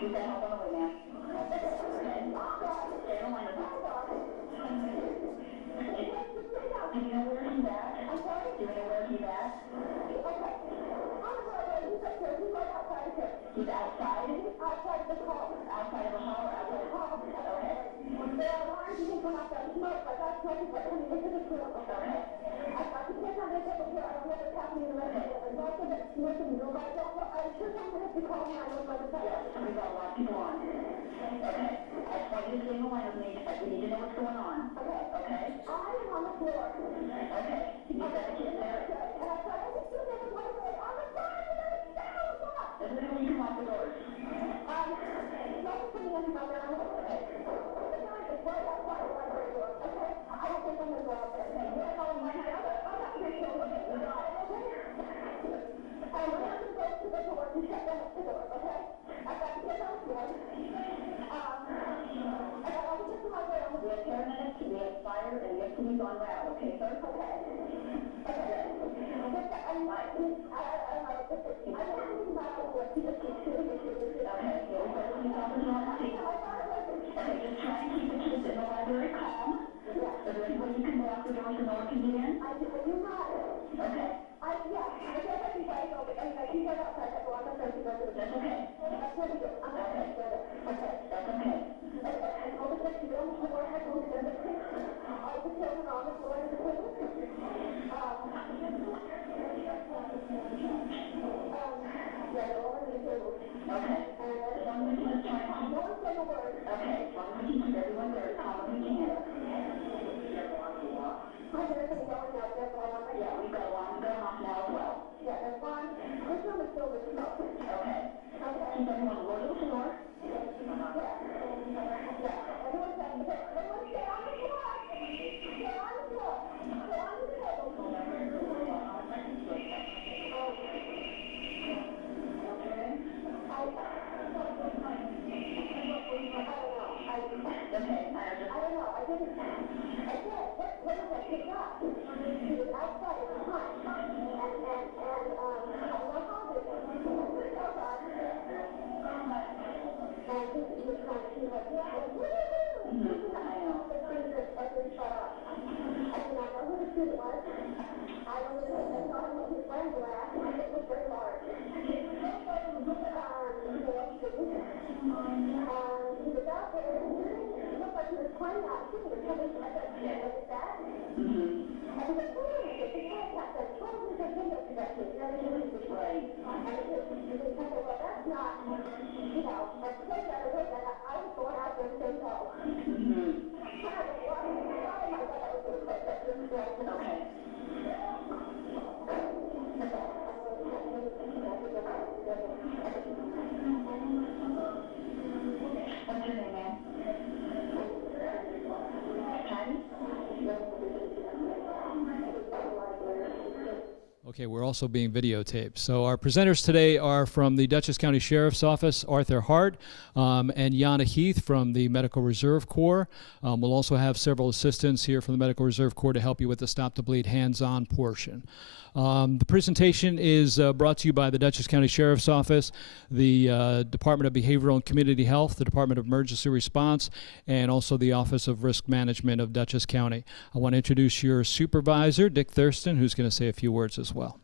Keep that hold on the way, ma'am. Okay. Stay on the line. Do you know where he's at? I'm sorry? Do you know where he's at? Okay. He's right outside here. He's outside? Outside the hall. Outside of the hall or outside the hall? Okay. There are alarms you can come out there and smoke, but that's not what coming into the pool. Okay. I can't have this over here. I don't know what's happening in the rest of it. There's also that smoking room. I don't know. I'm sure someone has to call me. I don't know what's happening. We've got a lot of people on. Okay. I just want you to stay in the line with me. We need to know what's going on. Okay. Okay. I am on the floor. Okay. You got the kid there. And I thought, I just do this one way. On the floor. Is there when you come off the doors? Don't put me in my room. Okay. The guy is right outside the library door. Okay. I don't think I'm going to go out there. Okay. You're calling my house. I'm not pretty sure. Okay. You got it. Okay. I'm going to go to the door and shut down the door. Okay. I've got to get down the door. I got all the kids in my room. We have paramedics, we have fire, and we have police on route. Okay, sir? Okay. Okay. Okay, just try and keep the kids in the library calm. Is there any way you can lock the door so no one can get in? I do not. Okay. I guess I can try to go, but anyway, he's right outside. That's why I'm going to go to the bed. Okay. That's what we do. I'm not going to get it. Okay. That's okay. And all the kids on the floor, I told them the kids, all the children on the floor in the pool. Yeah, they're all in the table. Okay. And as long as you just try to no one say a word. Okay. As long as you keep everyone there as calm as you can. How's everything going out there? Yeah, we've got alarms going off now as well. Yeah, that's fine. This room is filled with smoke. Okay. Okay. Keep everyone low to the floor. Yeah. Everyone stay on the floor. Stay on the floor. Stay on the floor. Stay on the table. Okay, I don't know. I didn't. I said, what did I pick up? He was outside at the time. I don't know how it was. And he was trying to, like, yeah, woo! I know. The thing that everybody shut up. I did not know who the student was. I don't know. I saw him with his friends laugh. It was very large. He was out there. It looked like he was playing out. He was coming to my bed. What is that? I was like, wait a minute. The guy got the 12-minute video production. Never knew he was right. And he was like, well, that's not, you know, a place out of it. And I was going out there and said no. I was like, oh my God, that was a place that was great. Okay. What's your name, ma'am? Okay, we're also being videotaped. So our presenters today are from the Dutchess County Sheriff's Office, Arthur Hart, and Yana Heath from the Medical Reserve Corps. We'll also have several assistants here from the Medical Reserve Corps to help you with the Stop the Bleed hands-on portion. The presentation is brought to you by the Dutchess County Sheriff's Office, the Department of Behavioral and Community Health, the Department of Emergency Response, and also the Office of Risk Management of Dutchess County. I want to introduce your supervisor, Dick Thurston, who's going to say a few words as well.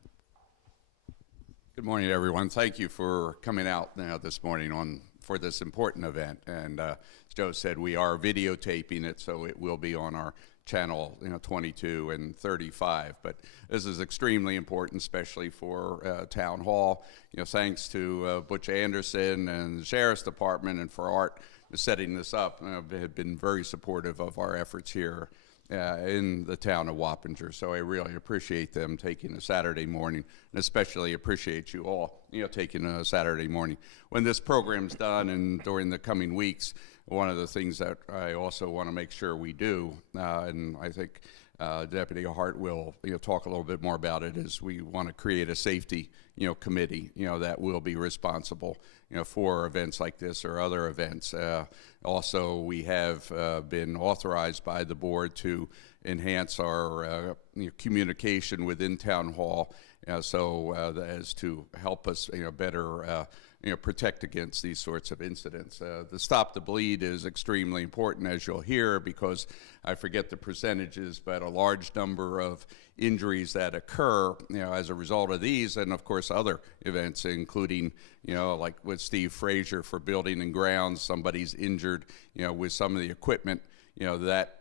Good morning, everyone. Thank you for coming out this morning for this important event. And as Joe said, we are videotaping it, so it will be on our channel 22 and 35, but this is extremely important, especially for Town Hall. Thanks to Butch Anderson and the Sheriff's Department and for Art setting this up. Have been very supportive of our efforts here in the town of Wappinger, so I really appreciate them taking a Saturday morning, and especially appreciate you all taking a Saturday morning. When this program's done and during the coming weeks, one of the things that I also want to make sure we do, and I think Deputy Hart will talk a little bit more about it, is we want to create a safety committee that will be responsible for events like this or other events. Also, we have been authorized by the board to enhance our communication within Town Hall, so as to help us better protect against these sorts of incidents. The Stop the Bleed is extremely important, as you'll hear, because I forget the percentages, but a large number of injuries that occur, as a result of these, and of course other events, including, like with Steve Frazier for Building and Grounds, somebody's injured, with some of the equipment, that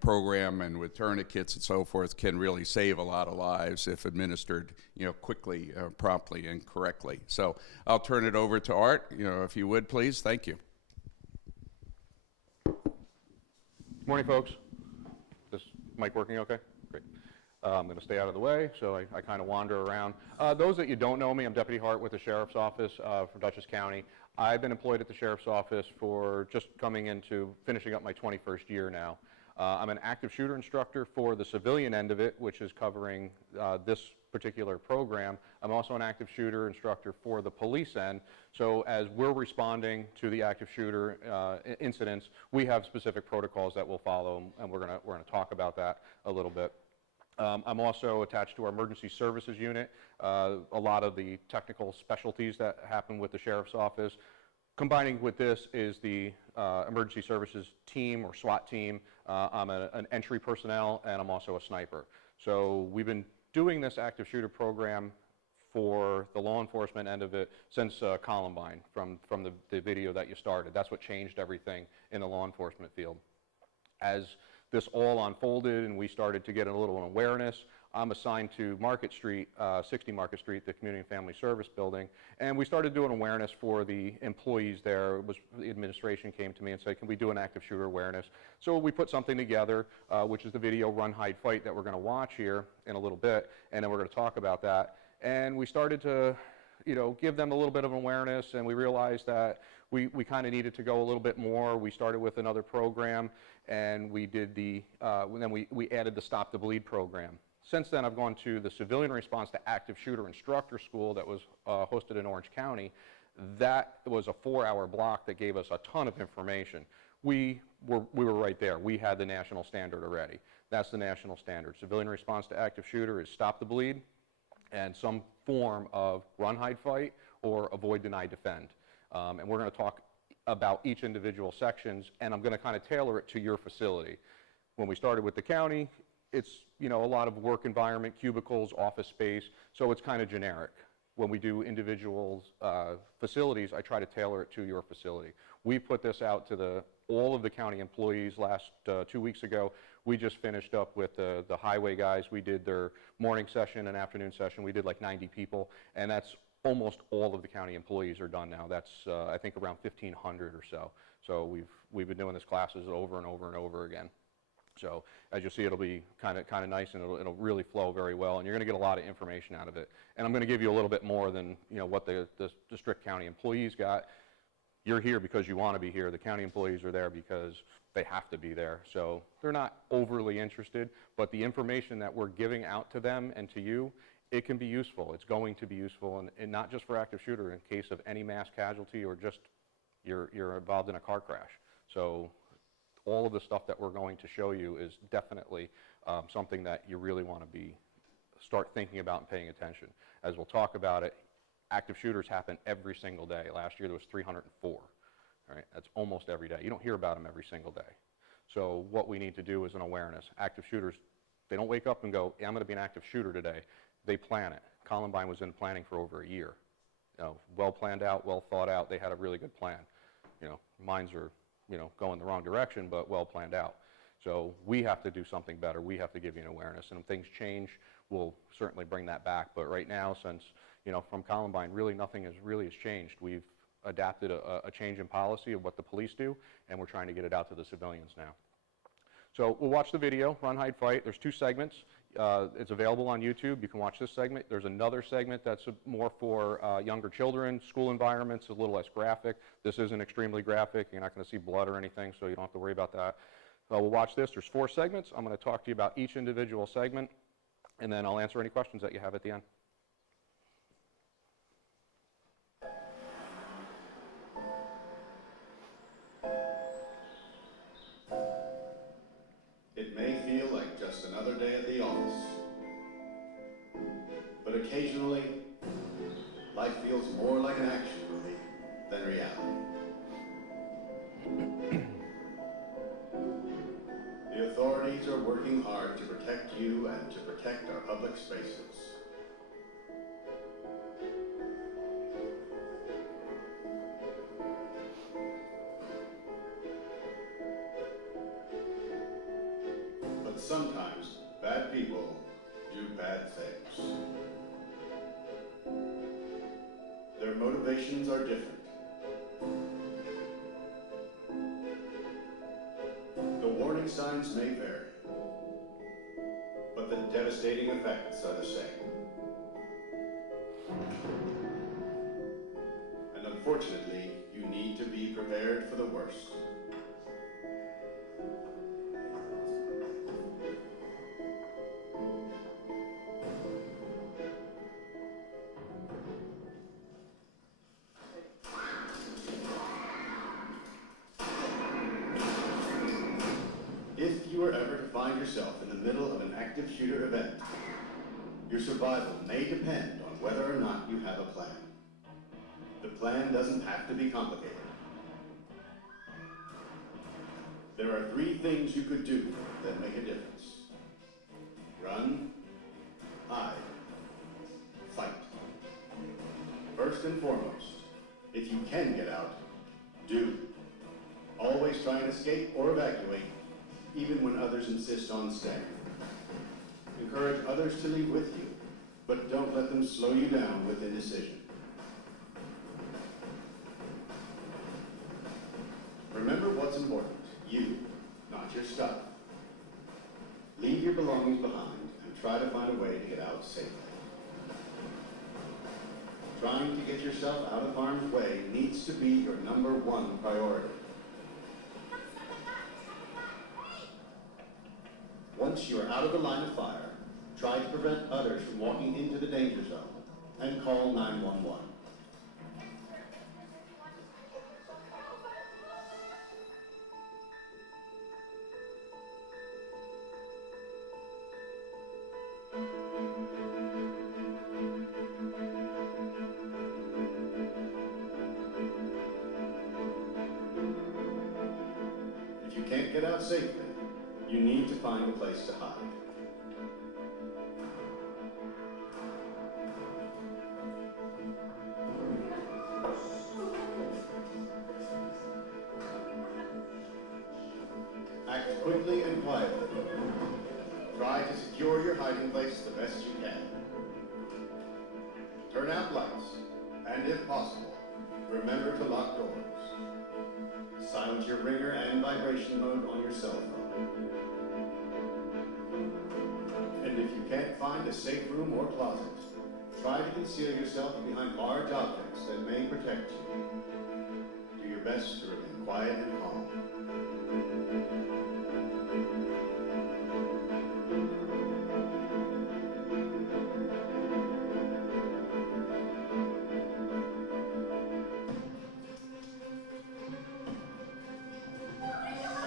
program and with tourniquets and so forth can really save a lot of lives if administered, quickly, promptly, and correctly. So I'll turn it over to Art, if you would, please. Thank you. Morning, folks. This mic working okay? Great. I'm going to stay out of the way, so I kind of wander around. Those that you don't know me, I'm Deputy Hart with the Sheriff's Office for Dutchess County. I've been employed at the Sheriff's Office for just finishing up my 21st year now. I'm an active shooter instructor for the civilian end of it, which is covering this particular program. I'm also an active shooter instructor for the police end. So as we're responding to the active shooter incidents, we have specific protocols that we'll follow, and we're gonna talk about that a little bit. I'm also attached to our emergency services unit. A lot of the technical specialties that happen with the Sheriff's Office. Combining with this is the emergency services team or SWAT team. I'm an entry personnel, and I'm also a sniper. So we've been doing this active shooter program for the law enforcement end of it since Columbine, from the video that you started. That's what changed everything in the law enforcement field. As this all unfolded and we started to get a little awareness, I'm assigned to Market Street, 60 Market Street, the Community and Family Service Building, and we started doing awareness for the employees there. The administration came to me and said, can we do an active shooter awareness? So we put something together, which is the video Run, Hide, Fight that we're going to watch here in a little bit, and then we're going to talk about that. And we started to give them a little bit of awareness, and we realized that we kind of needed to go a little bit more. We started with another program, and we did then we added the Stop the Bleed program. Since then, I've gone to the Civilian Response to Active Shooter Instructor School that was hosted in Orange County. That was a 4-hour block that gave us a ton of information. We were right there. We had the national standard already. That's the national standard. Civilian Response to Active Shooter is Stop the Bleed and some form of Run, Hide, Fight or Avoid, Deny, Defend. And we're going to talk about each individual sections, and I'm going to kind of tailor it to your facility. When we started with the county, it's a lot of work environment, cubicles, office space, so it's kind of generic. When we do individual facilities, I try to tailor it to your facility. We put this out to all of the county employees last 2 weeks ago. We just finished up with the highway guys. We did their morning session and afternoon session. We did like 90 people, and that's almost all of the county employees are done now. That's I think around 1,500 or so. So we've been doing these classes over and over and over again. So as you'll see, it'll be kind of nice, and it'll really flow very well, and you're going to get a lot of information out of it. And I'm going to give you a little bit more than what the district county employees got. You're here because you want to be here. The county employees are there because they have to be there. So they're not overly interested, but the information that we're giving out to them and to you, it can be useful. It's going to be useful, and not just for active shooter, in case of any mass casualty or just you're involved in a car crash. So all of the stuff that we're going to show you is definitely something that you really want to start thinking about and paying attention. As we'll talk about it, active shooters happen every single day. Last year there was 304. All right, that's almost every day. You don't hear about them every single day. So what we need to do is an awareness. Active shooters, they don't wake up and go, I'm going to be an active shooter today. They plan it. Columbine was in planning for over a year. Well planned out, well thought out. They had a really good plan. Mines are going the wrong direction, but well planned out. So we have to do something better. We have to give you an awareness, and if things change, we'll certainly bring that back. But right now, since from Columbine, really nothing has changed. We've adapted a change in policy of what the police do, and we're trying to get it out to the civilians now. So we'll watch the video, Run, Hide, Fight. There's 2 segments. It's available on YouTube. You can watch this segment. There's another segment that's more for younger children, school environments, a little less graphic. This isn't extremely graphic. You're not going to see blood or anything, so you don't have to worry about that. We'll watch this. There's 4 segments. I'm going to talk to you about each individual segment, and then I'll answer any questions that you have at the end. but occasionally, life feels more like an action movie than reality. The authorities are working hard to protect you and to protect our public spaces. But sometimes bad people do bad things. Their motivations are different. The warning signs may vary, but the devastating effects are the same. And unfortunately, you need to be prepared for the worst. If you were ever to find yourself in the middle of an active shooter event, your survival may depend on whether or not you have a plan. The plan doesn't have to be complicated. There are 3 things you could do that make a difference. Run, hide, fight. First and foremost, if you can get out, do. Always try and escape or evacuate, even when others insist on staying. Encourage others to leave with you, but don't let them slow you down with indecision. Remember what's important, you, not your stuff. Leave your belongings behind and try to find a way to get out safely. Trying to get yourself out of harm's way needs to be your #1 priority. Once you are out of the line of fire, try to prevent others from walking into the danger zone and call 911. If you can't get out safely, you need to find a place to hide. Act quickly and quietly. Try to secure your hiding place the best you can. Turn out lights, and if possible, remember to lock doors. Silence your ringer and vibration mode on your cell phone. And if you can't find a safe room or closet, try to conceal yourself behind large objects that may protect you. Do your best to remain quiet and calm.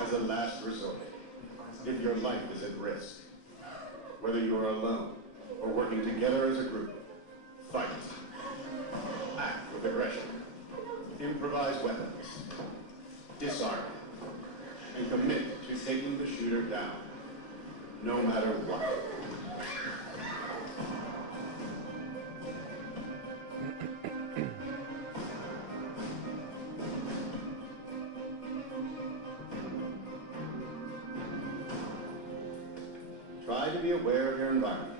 As a last resort, if your life is at risk, whether you are alone or working together as a group, fight. Act with aggression. Improvise weapons. Disarm. And commit to taking the shooter down, no matter what. Try to be aware of your environment.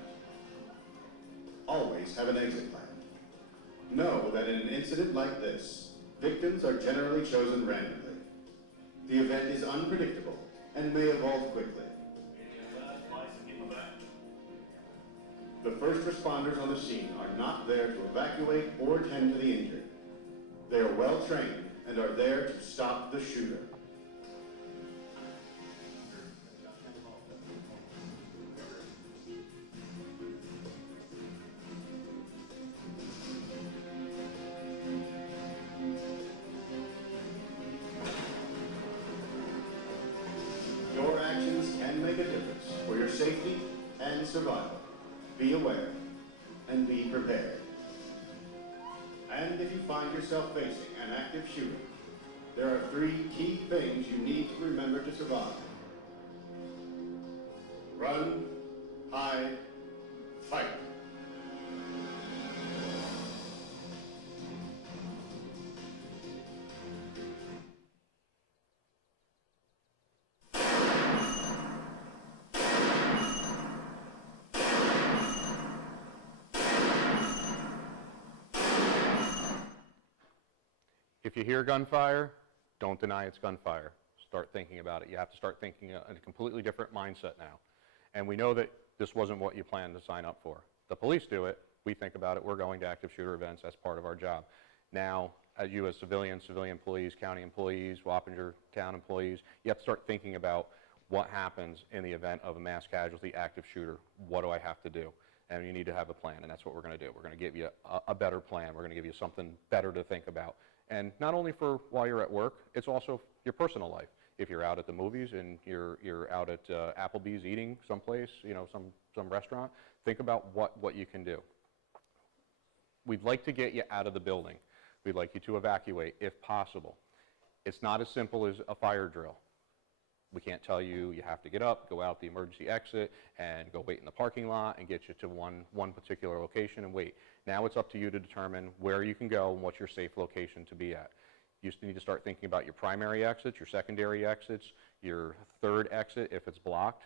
Always have an exit plan. Know that in an incident like this, victims are generally chosen randomly. The event is unpredictable and may evolve quickly. The first responders on the scene are not there to evacuate or tend to the injured. They are well trained and are there to stop the shooter. Your actions can make a difference for your safety and survival. Be aware and be prepared. And if you find yourself facing an active shooter, there are 3 key things you need to remember to survive. Run, hide, fight. If you hear gunfire, don't deny it's gunfire. Start thinking about it. You have to start thinking in a completely different mindset now. And we know that this wasn't what you planned to sign up for. The police do it. We think about it. We're going to active shooter events. That's part of our job. Now, as you as civilian employees, county employees, Wappinger town employees, you have to start thinking about what happens in the event of a mass casualty active shooter. What do I have to do? And you need to have a plan, and that's what we're going to do. We're going to give you a better plan. We're going to give you something better to think about. And not only for while you're at work, it's also your personal life. If you're out at the movies and you're out at Applebee's eating someplace, you know, some restaurant, think about what you can do. We'd like to get you out of the building. We'd like you to evacuate if possible. It's not as simple as a fire drill. We can't tell you you have to get up, go out the emergency exit, and go wait in the parking lot and get you to one particular location and wait. Now it's up to you to determine where you can go and what's your safe location to be at. You need to start thinking about your primary exits, your secondary exits, your third exit if it's blocked.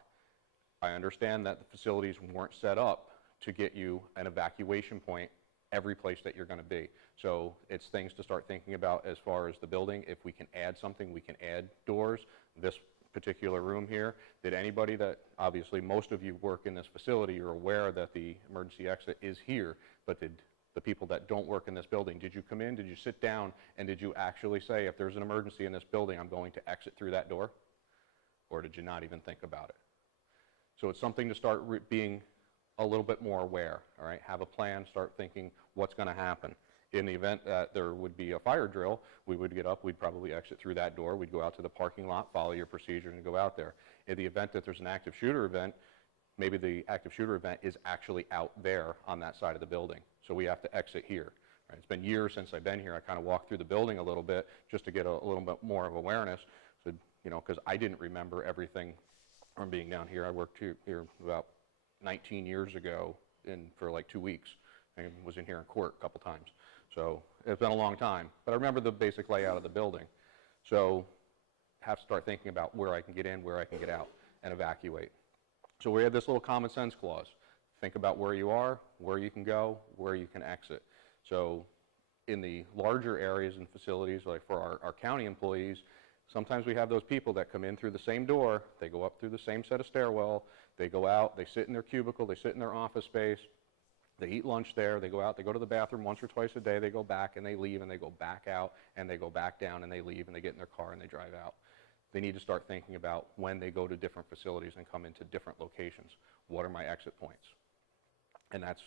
I understand that the facilities weren't set up to get you an evacuation point every place that you're going to be. So it's things to start thinking about as far as the building. If we can add something, we can add doors. This particular room here, did anybody that, obviously most of you work in this facility, you're aware that the emergency exit is here, but did the people that don't work in this building, did you come in, did you sit down, and did you actually say, if there's an emergency in this building, I'm going to exit through that door? Or did you not even think about it? So it's something to start being a little bit more aware, all right? Have a plan, start thinking what's going to happen. In the event that there would be a fire drill, we would get up, we'd probably exit through that door, we'd go out to the parking lot, follow your procedure, and go out there. In the event that there's an active shooter event, maybe the active shooter event is actually out there on that side of the building, so we have to exit here. Right? It's been years since I've been here. I kind of walked through the building a little bit just to get a little bit more of awareness, so, you know, because I didn't remember everything from being down here. I worked here about 19 years ago for like 2 weeks. I was in here in court a couple times. So it's been a long time, but I remember the basic layout of the building. So have to start thinking about where I can get in, where I can get out, and evacuate. So we have this little common sense clause. Think about where you are, where you can go, where you can exit. So in the larger areas and facilities, like for our county employees, sometimes we have those people that come in through the same door, they go up through the same set of stairwell, they go out, they sit in their cubicle, they sit in their office space, they eat lunch there, they go out, they go to the bathroom once or twice a day, they go back and they leave and they go back out and they go back down and they leave and they get in their car and they drive out. They need to start thinking about when they go to different facilities and come into different locations. What are my exit points? And that's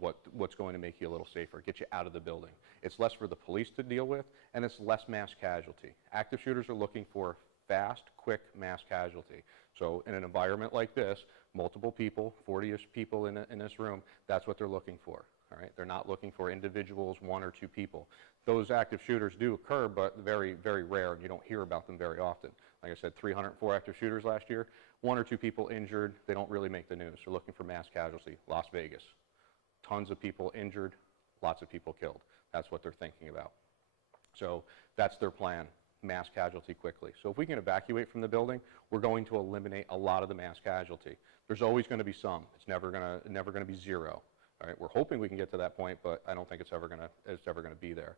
what's going to make you a little safer, get you out of the building. It's less for the police to deal with, and it's less mass casualty. Active shooters are looking for fast, quick mass casualty. So in an environment like this, multiple people, 40-ish people in this room, that's what they're looking for. All right? They're not looking for individuals, 1 or 2 people. Those active shooters do occur, but very, very rare, and you don't hear about them very often. Like I said, 304 active shooters last year, 1 or 2 people injured. They don't really make the news. They're looking for mass casualty. Las Vegas, tons of people injured, lots of people killed. That's what they're thinking about. So that's their plan, mass casualty quickly. So if we can evacuate from the building, we're going to eliminate a lot of the mass casualty. There's always going to be some. It's never going to be zero. All right, we're hoping we can get to that point, but I don't think it's ever going to be there.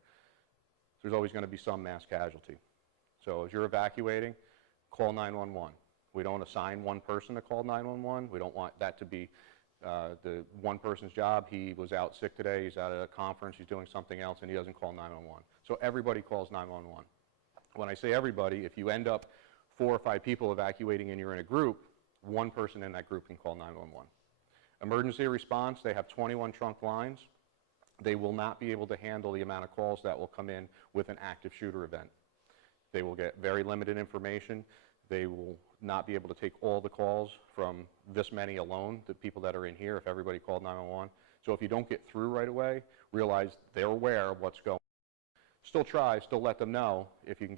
There's always going to be some mass casualty. So as you're evacuating, call 911. We don't assign one person to call 911. We don't want that to be the one person's job. He was out sick today, he's out at a conference, he's doing something else, and he doesn't call 911. So everybody calls 911. When I say everybody, if you end up 4 or 5 people evacuating and you're in a group, one person in that group can call 911. Emergency response, they have 21 trunk lines. They will not be able to handle the amount of calls that will come in with an active shooter event. They will get very limited information. They will not be able to take all the calls from this many alone, the people that are in here, if everybody called 911. So if you don't get through right away, realize they're aware of what's going on. Still try, still let them know if you can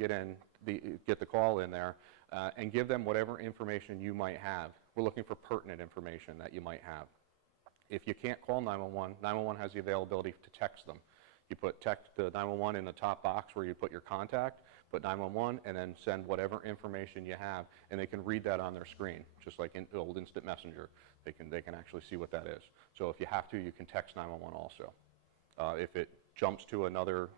get the call in there, and give them whatever information you might have. We're looking for pertinent information that you might have. If you can't call 911, 911 has the availability to text them. You put text the 911 in the top box where you put your contact, put 911, and then send whatever information you have, and they can read that on their screen, just like in the old instant messenger. They can actually see what that is. So if you have to, you can text 911 also. If it jumps to another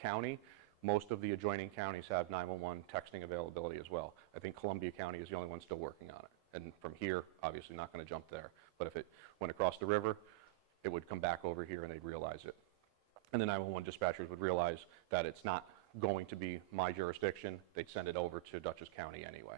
county, most of the adjoining counties have 911 texting availability as well. I think Columbia County is the only one still working on it. And from here, obviously not going to jump there. But if it went across the river, it would come back over here and they'd realize it. And the 911 dispatchers would realize that it's not going to be my jurisdiction. They'd send it over to Dutchess County anyway.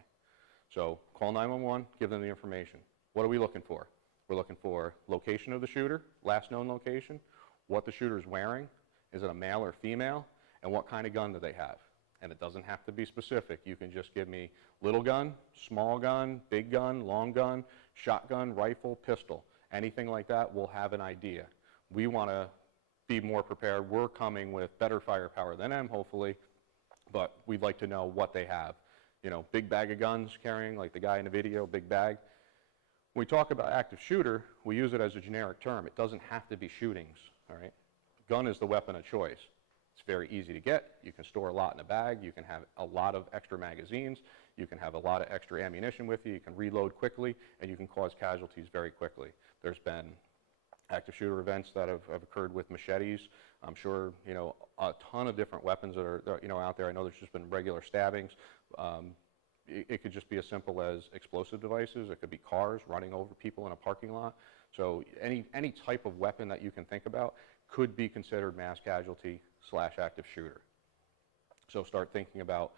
So call 911, give them the information. What are we looking for? We're looking for location of the shooter, last known location, what the shooter's wearing, is it a male or female, and what kind of gun do they have. And it doesn't have to be specific. You can just give me little gun, small gun, big gun, long gun, shotgun, rifle, pistol. Anything like that, we'll have an idea. We want to be more prepared. We're coming with better firepower than them, hopefully, but we'd like to know what they have. You know, big bag of guns carrying, like the guy in the video, big bag. When we talk about active shooter, we use it as a generic term. It doesn't have to be shootings, all right? Gun is the weapon of choice. It's very easy to get. You can store a lot in a bag. You can have a lot of extra magazines. You can have a lot of extra ammunition with you. You can reload quickly, and you can cause casualties very quickly. There's been active shooter events that have occurred with machetes. I'm sure, you know, a ton of different weapons that are you know, out there. I know there's just been regular stabbings. It could just be as simple as explosive devices. It could be cars running over people in a parking lot. So any type of weapon that you can think about could be considered mass casualty / active shooter. So start thinking about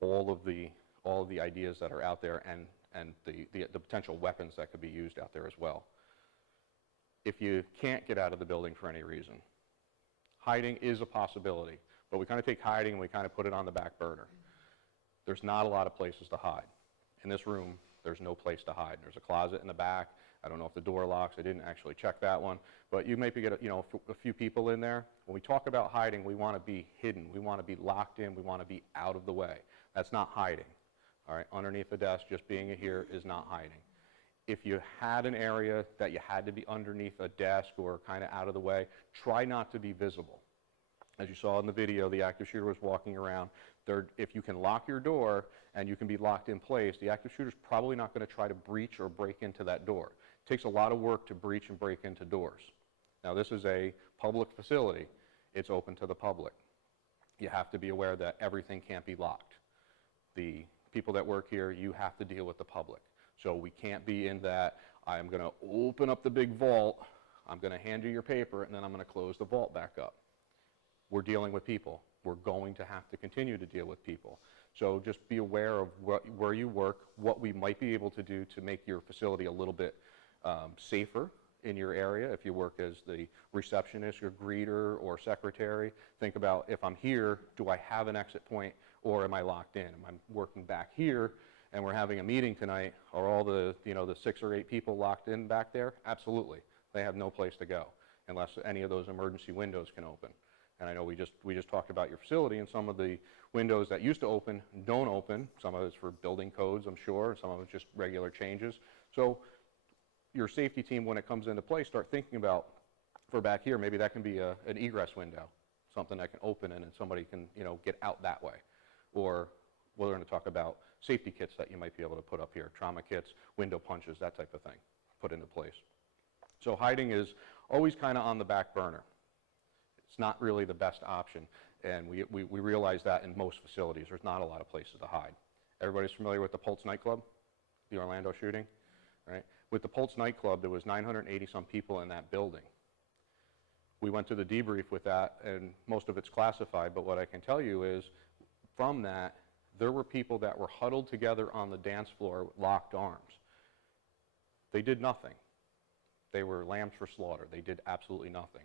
all of the ideas that are out there and the potential weapons that could be used out there as well. If you can't get out of the building for any reason, hiding is a possibility, but we kind of take hiding and we kind of put it on the back burner. There's not a lot of places to hide. In this room, there's no place to hide. There's a closet in the back. I don't know if the door locks. I didn't actually check that one. But you maybe get a few people in there. When we talk about hiding, we want to be hidden. We want to be locked in. We want to be out of the way. That's not hiding. All right, underneath the desk, just being here is not hiding. If you had an area that you had to be underneath a desk or kind of out of the way, try not to be visible. As you saw in the video, the active shooter was walking around. If you can lock your door and you can be locked in place, the active shooter's probably not going to try to breach or break into that door. It takes a lot of work to breach and break into doors. Now, this is a public facility. It's open to the public. You have to be aware that everything can't be locked. The people that work here, you have to deal with the public. So we can't be in that, I'm going to open up the big vault, I'm going to hand you your paper, and then I'm going to close the vault back up. We're dealing with people. We're going to have to continue to deal with people. So just be aware of where you work, what we might be able to do to make your facility a little bit safer in your area. If you work as the receptionist, your greeter, or secretary, think about, if I'm here, do I have an exit point, or am I locked in? Am I working back here, and we're having a meeting tonight? Are all the 6 or 8 people locked in back there? Absolutely. They have no place to go unless any of those emergency windows can open. And I know we just talked about your facility, and some of the windows that used to open don't open. Some of it's for building codes, I'm sure. Some of it's just regular changes. So your safety team, when it comes into play, start thinking about, for back here, maybe that can be an egress window, something that can open and somebody can get out that way. Or we're going to talk about safety kits that you might be able to put up here, trauma kits, window punches, that type of thing, put into place. So hiding is always kind of on the back burner. It's not really the best option, and we realize that in most facilities. There's not a lot of places to hide. Everybody's familiar with the Pulse nightclub, the Orlando shooting, right? With the Pulse nightclub, there was 980-some people in that building. We went to the debrief with that, and most of it's classified, but what I can tell you is, from that, there were people that were huddled together on the dance floor with locked arms. They did nothing. They were lambs for slaughter. They did absolutely nothing.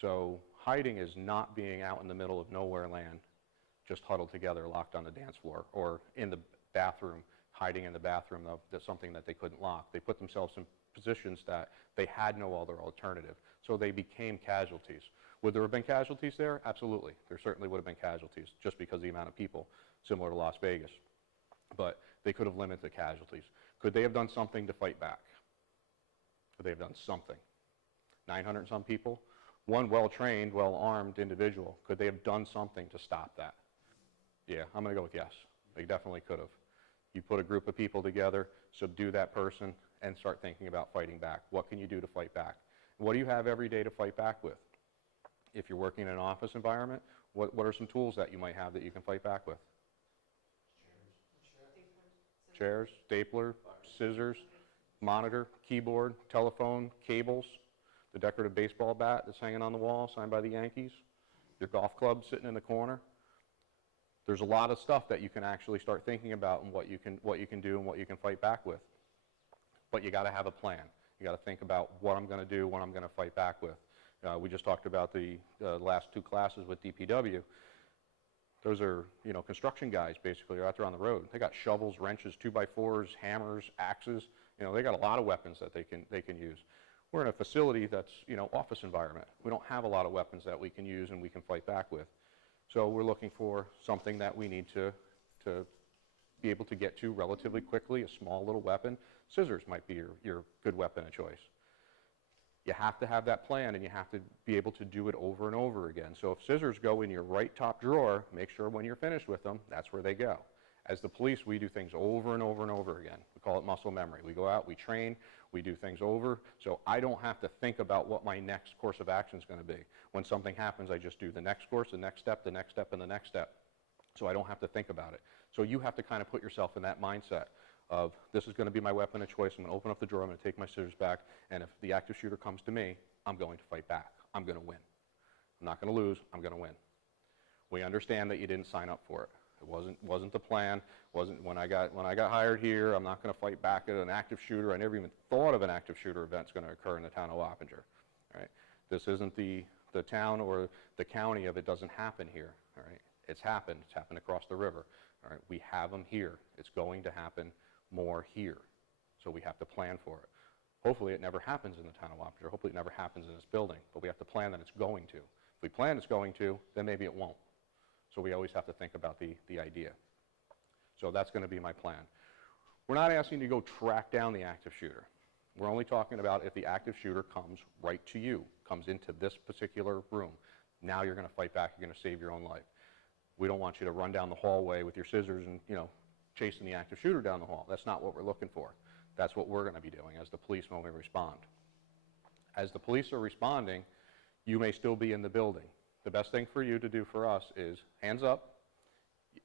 So hiding is not being out in the middle of nowhere land, just huddled together, locked on the dance floor, or in the bathroom hiding in the bathroom, that's something that they couldn't lock. They put themselves in positions that they had no other alternative. So they became casualties. Would there have been casualties there? Absolutely. There certainly would have been casualties, just because of the amount of people, similar to Las Vegas. But they could have limited the casualties. Could they have done something to fight back? Could they have done something? 900 and some people, one well-trained, well-armed individual, could they have done something to stop that? Yeah, I'm going to go with yes. They definitely could have. You put a group of people together, subdue that person, and start thinking about fighting back. What can you do to fight back? What do you have every day to fight back with? If you're working in an office environment, what are some tools that you might have that you can fight back with? Chairs, stapler, scissors, monitor, keyboard, telephone, cables, the decorative baseball bat that's hanging on the wall, signed by the Yankees, your golf club sitting in the corner. There's a lot of stuff that you can actually start thinking about and what you can do and what you can fight back with. But you got to have a plan. You got to think about what I'm going to do, what I'm going to fight back with. We just talked about the last 2 classes with DPW. Those are, construction guys basically are out there on the road. They got shovels, wrenches, 2x4s, hammers, axes. They got a lot of weapons that they can use. We're in a facility that's, office environment. We don't have a lot of weapons that we can use and we can fight back with. So we're looking for something that we need to be able to get to relatively quickly, a small little weapon. Scissors might be your good weapon of choice. You have to have that plan, and you have to be able to do it over and over again. So if scissors go in your right top drawer, make sure when you're finished with them, that's where they go. As the police, we do things over and over and over again. We call it muscle memory. We go out, we train, we do things over, so I don't have to think about what my next course of action is going to be. When something happens, I just do the next course, the next step, the next step, and the next step. So I don't have to think about it. So you have to kind of put yourself in that mindset of, this is going to be my weapon of choice. I'm going to open up the drawer, I'm going to take my scissors back, and if the active shooter comes to me, I'm going to fight back. I'm going to win. I'm not going to lose, I'm going to win. We understand that you didn't sign up for it. It wasn't the plan. Wasn't when I got hired here. I'm not going to fight back at an active shooter. I never even thought of an active shooter event's going to occur in the town of Wappinger. All right, this isn't the town or the county of it doesn't happen here. All right, it's happened. It's happened across the river. All right, we have them here. It's going to happen more here, so we have to plan for it. Hopefully, it never happens in the town of Wappinger. Hopefully, it never happens in this building. But we have to plan that it's going to. If we plan it's going to, then maybe it won't. So we always have to think about the idea. So that's going to be my plan. We're not asking you to go track down the active shooter. We're only talking about if the active shooter comes right to you, comes into this particular room. Now you're going to fight back. You're going to save your own life. We don't want you to run down the hallway with your scissors and, chasing the active shooter down the hall. That's not what we're looking for. That's what we're going to be doing as the police when we respond. As the police are responding, you may still be in the building. The best thing for you to do for us is hands up.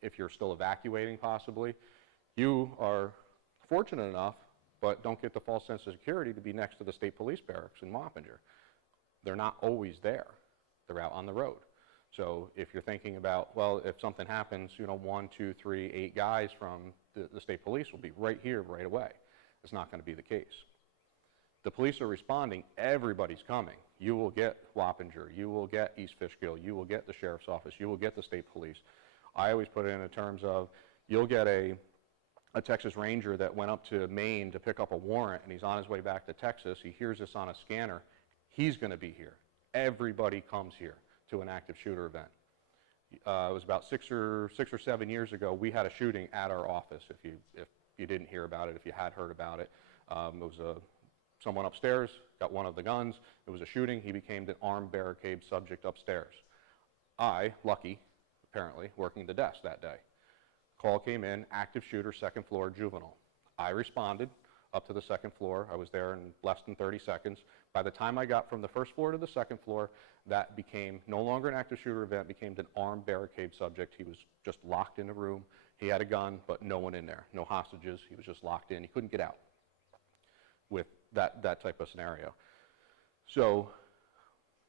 If you're still evacuating possibly, you are fortunate enough, but don't get the false sense of security to be next to the state police barracks in Wappinger. They're not always there. They're out on the road. So if you're thinking about, well, if something happens, 1, 2, 3, 8 guys from the state police will be right here right away. It's not going to be the case. The police are responding, everybody's coming. You will get Wappinger, you will get East Fishkill, you will get the sheriff's office, you will get the state police. I always put it in terms of, you'll get a Texas Ranger that went up to Maine to pick up a warrant, and he's on his way back to Texas. He hears this on a scanner. He's going to be here. Everybody comes here to an active shooter event. It was about 6 or 7 years ago, we had a shooting at our office. If you didn't hear about it, if you had heard about it, it was someone upstairs got one of the guns. It was a shooting. He became an armed barricade subject upstairs. I, lucky, apparently, working the desk that day. Call came in, active shooter, 2nd floor, juvenile. I responded up to the 2nd floor. I was there in less than 30 seconds. By the time I got from the 1st floor to the 2nd floor, that became no longer an active shooter event, became an armed barricade subject. He was just locked in a room. He had a gun, but no one in there, no hostages. He was just locked in. He couldn't get out with that type of scenario. So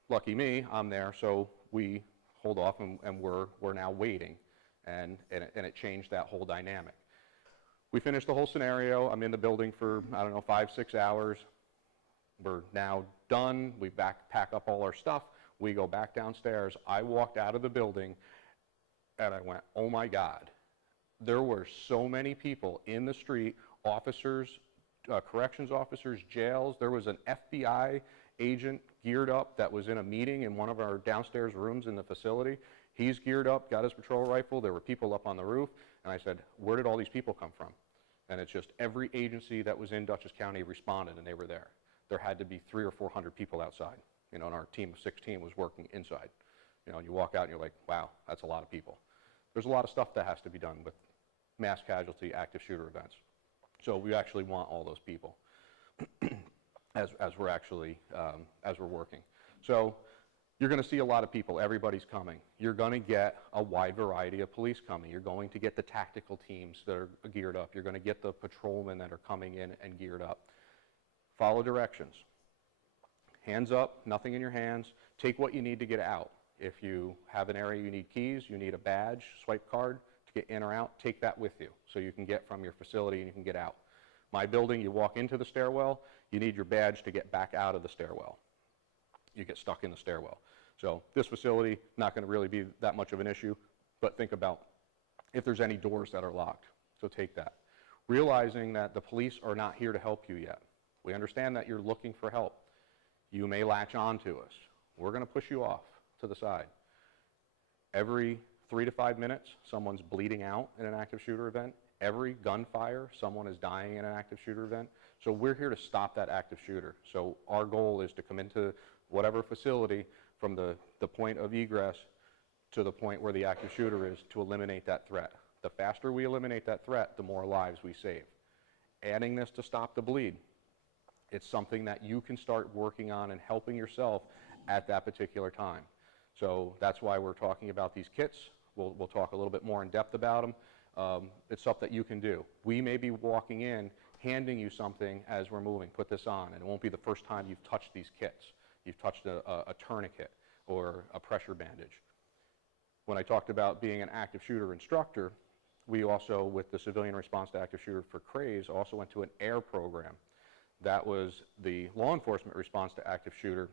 lucky me, I'm there, so we hold off and we're now waiting, and it changed that whole dynamic. We finished the whole scenario. I'm in the building for, 5, 6 hours. We're now done. We pack up all our stuff. We go back downstairs. I walked out of the building and I went, oh my God, There were so many people in the street, officers, corrections officers, jails. There was an FBI agent geared up that was in a meeting in one of our downstairs rooms in the facility. He's geared up, got his patrol rifle. There were people up on the roof. And I said, where did all these people come from? And it's just every agency that was in Dutchess County responded, and they were there. There had to be 300 or 400 people outside. You know, and our team of 16 was working inside. You know, and you walk out and you're like, wow, that's a lot of people. There's a lot of stuff that has to be done with mass casualty active shooter events. So we actually want all those people as we're actually, as we're working. So you're going to see a lot of people. Everybody's coming. You're going to get a wide variety of police coming. You're going to get the tactical teams that are geared up. You're going to get the patrolmen that are coming in and geared up. Follow directions. Hands up, nothing in your hands. Take what you need to get out. If you have an area you need keys, you need a badge, swipe card to get in or out, take that with you so you can get from your facility and you can get out. My building, you walk into the stairwell, you need your badge to get back out of the stairwell. You get stuck in the stairwell. So this facility, not going to really be that much of an issue, but think about if there's any doors that are locked. So take that. Realizing that the police are not here to help you yet. We understand that you're looking for help. You may latch on to us. We're going to push you off to the side. Every 3 to 5 minutes, someone's bleeding out in an active shooter event. Every gunfire, someone is dying in an active shooter event. So we're here to stop that active shooter. So our goal is to come into whatever facility from the point of egress to the point where the active shooter is to eliminate that threat. The faster we eliminate that threat, the more lives we save. Adding this to stop the bleed, it's something that you can start working on and helping yourself at that particular time. So that's why we're talking about these kits. We'll talk a little bit more in depth about them. It's stuff that you can do. We may be walking in, handing you something as we're moving. Put this on, and it won't be the first time you've touched these kits. You've touched a tourniquet or a pressure bandage. When I talked about being an active shooter instructor, we also, with the Civilian Response to Active Shooter for CRAZE, also went to an AIR program. That was the law enforcement response to active shooter,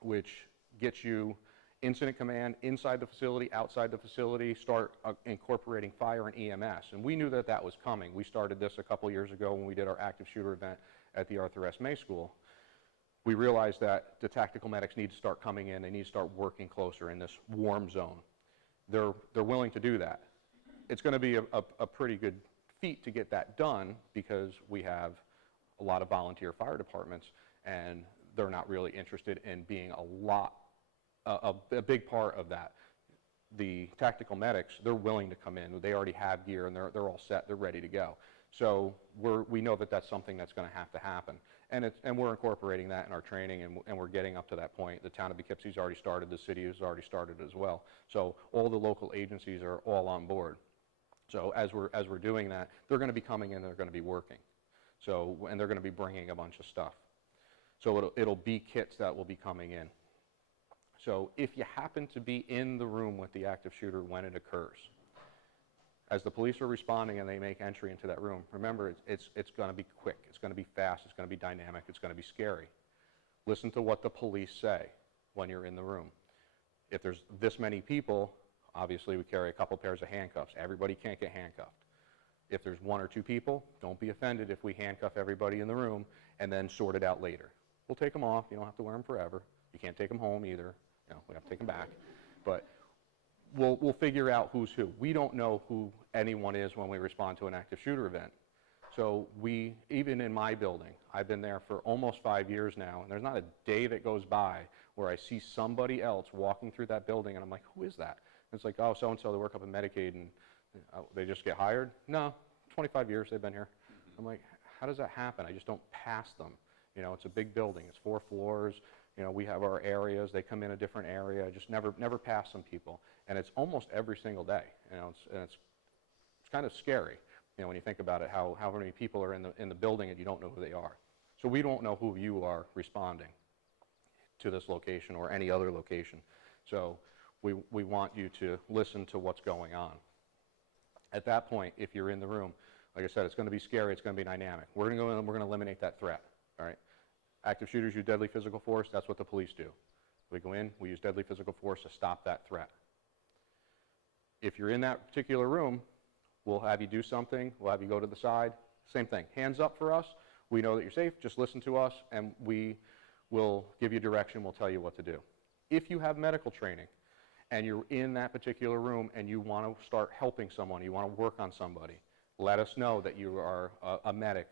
which gets you incident command inside the facility, outside the facility, start incorporating fire and EMS. And we knew that that was coming. We started this a couple years ago when we did our active shooter event at the Arthur S. May School. We realized that the tactical medics need to start coming in. They need to start working closer in this warm zone. They're willing to do that. It's going to be a pretty good feat to get that done because we have a lot of volunteer fire departments, and they're not really interested in being a big part of that. The tactical medics, they're willing to come in. They already have gear, and they're all set. They're ready to go. So we know that that's something that's going to happen. And we're incorporating that in our training, and we're getting up to that point. The town of Poughkeepsie's already started. The city has already started as well. So all the local agencies are all on board. So as we're doing that, they're going to be coming in. They're going to be working. So, and they're going to be bringing a bunch of stuff. So it'll be kits that will be coming in. So if you happen to be in the room with the active shooter when it occurs, as the police are responding and they make entry into that room, remember it's going to be quick, it's going to be fast, it's going to be dynamic, it's going to be scary. Listen to what the police say when you're in the room. If there's this many people, obviously we carry a couple pairs of handcuffs. Everybody can't get handcuffed. If there's 1 or 2 people, don't be offended if we handcuff everybody in the room and then sort it out later. We'll take them off. You don't have to wear them forever. You can't take them home either. You know, we have to take them back. But we'll figure out who's who. We don't know who anyone is when we respond to an active shooter event. So even in my building, I've been there for almost 5 years now, and there's not a day that goes by where I see somebody else walking through that building, and I'm like, who is that? And it's like, oh, so-and-so, they work up in Medicaid, and they just get hired? No, 25 years they've been here. I'm like, how does that happen? I just don't pass them. You know, it's a big building. It's 4 floors. You know, we have our areas. They come in a different area. I just never pass some people. And it's almost every single day. You know, it's kind of scary, you know, when you think about it, how many people are in the building and you don't know who they are. So we don't know who you are responding to this location or any other location. So we want you to listen to what's going on. At that point, if you're in the room, like I said, it's going to be scary, it's going to be dynamic. We're going to go in and we're going to eliminate that threat, all right? Active shooters use deadly physical force. That's what the police do. We go in, we use deadly physical force to stop that threat. If you're in that particular room, We'll have you do something. We'll have you go to the side. Same thing. Hands up for us. We know that you're safe. Just listen to us, and we will give you direction. We'll tell you what to do. If you have medical training and you're in that particular room and you want to start helping someone, you want to work on somebody, let us know that you are a medic,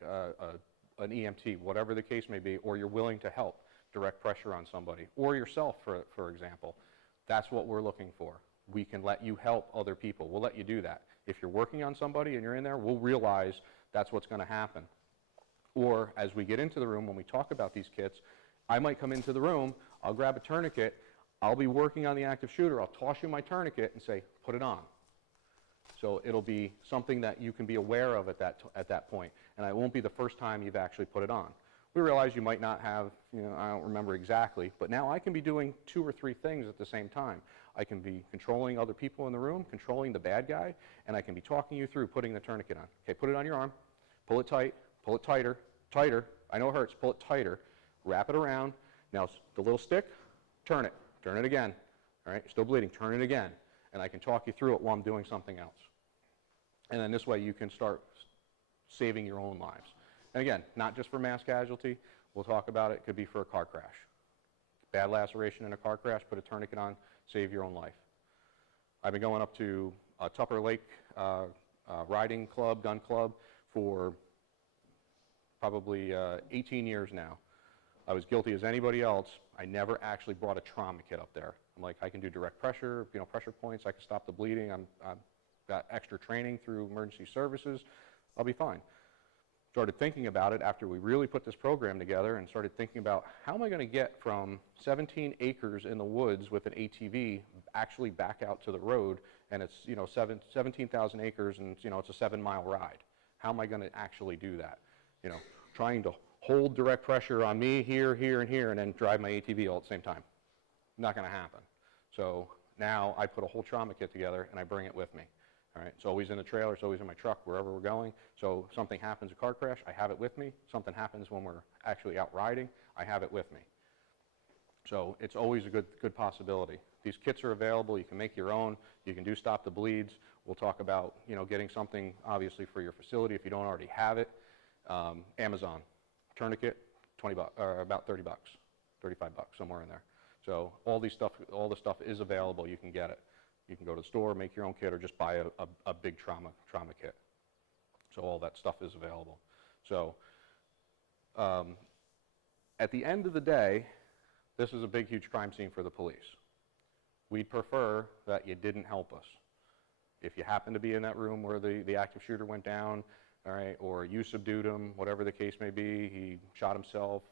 an EMT, whatever the case may be, or you're willing to help direct pressure on somebody, or yourself, for example. That's what we're looking for. We can let you help other people. We'll let you do that. If you're working on somebody and you're in there, we'll realize that's what's going to happen. Or as we get into the room, when we talk about these kits, I might come into the room, I'll grab a tourniquet, I'll be working on the active shooter, I'll toss you my tourniquet and say, put it on. So it'll be something that you can be aware of at that point, and it won't be the first time you've actually put it on. We realize you might not have, I don't remember exactly, but now I can be doing 2 or 3 things at the same time. I can be controlling other people in the room, controlling the bad guy, and I can be talking you through putting the tourniquet on. Okay, put it on your arm, pull it tight, pull it tighter, tighter. I know it hurts, pull it tighter, wrap it around. Now the little stick, turn it again. All right, still bleeding, turn it again. And I can talk you through it while I'm doing something else. And then this way you can start saving your own lives. And again, not just for mass casualty, we'll talk about it, it could be for a car crash. Bad laceration in a car crash, put a tourniquet on, save your own life. I've been going up to Tupper Lake riding club, gun club, for probably 18 years now. I was guilty as anybody else. I never actually brought a trauma kit up there. I'm like, I can do direct pressure, pressure points, I can stop the bleeding, I've got extra training through emergency services, I'll be fine. Started thinking about it after we really put this program together and started thinking about how am I going to get from 17 acres in the woods with an ATV actually back out to the road, and it's 17,000 acres and it's a 7-mile ride. How am I going to actually do that? Trying to hold direct pressure on me here, here, and here, and then drive my ATV all at the same time. Not going to happen. So now I put a whole trauma kit together and I bring it with me. All right, it's always in the trailer, it's always in my truck, wherever we're going. So if something happens, a car crash, I have it with me. Something happens when we're actually out riding, I have it with me. So it's always a good possibility. These kits are available, you can make your own, you can do stop the bleeds. We'll talk about getting something obviously for your facility if you don't already have it. Amazon, tourniquet, $20 or about $30, $35, somewhere in there. So all the stuff is available, you can get it. You can go to the store, make your own kit, or just buy a big trauma kit. So all that stuff is available. So at the end of the day, this is a big, huge crime scene for the police. We'd prefer that you didn't help us. If you happen to be in that room where the active shooter went down, all right, or you subdued him, whatever the case may be, he shot himself,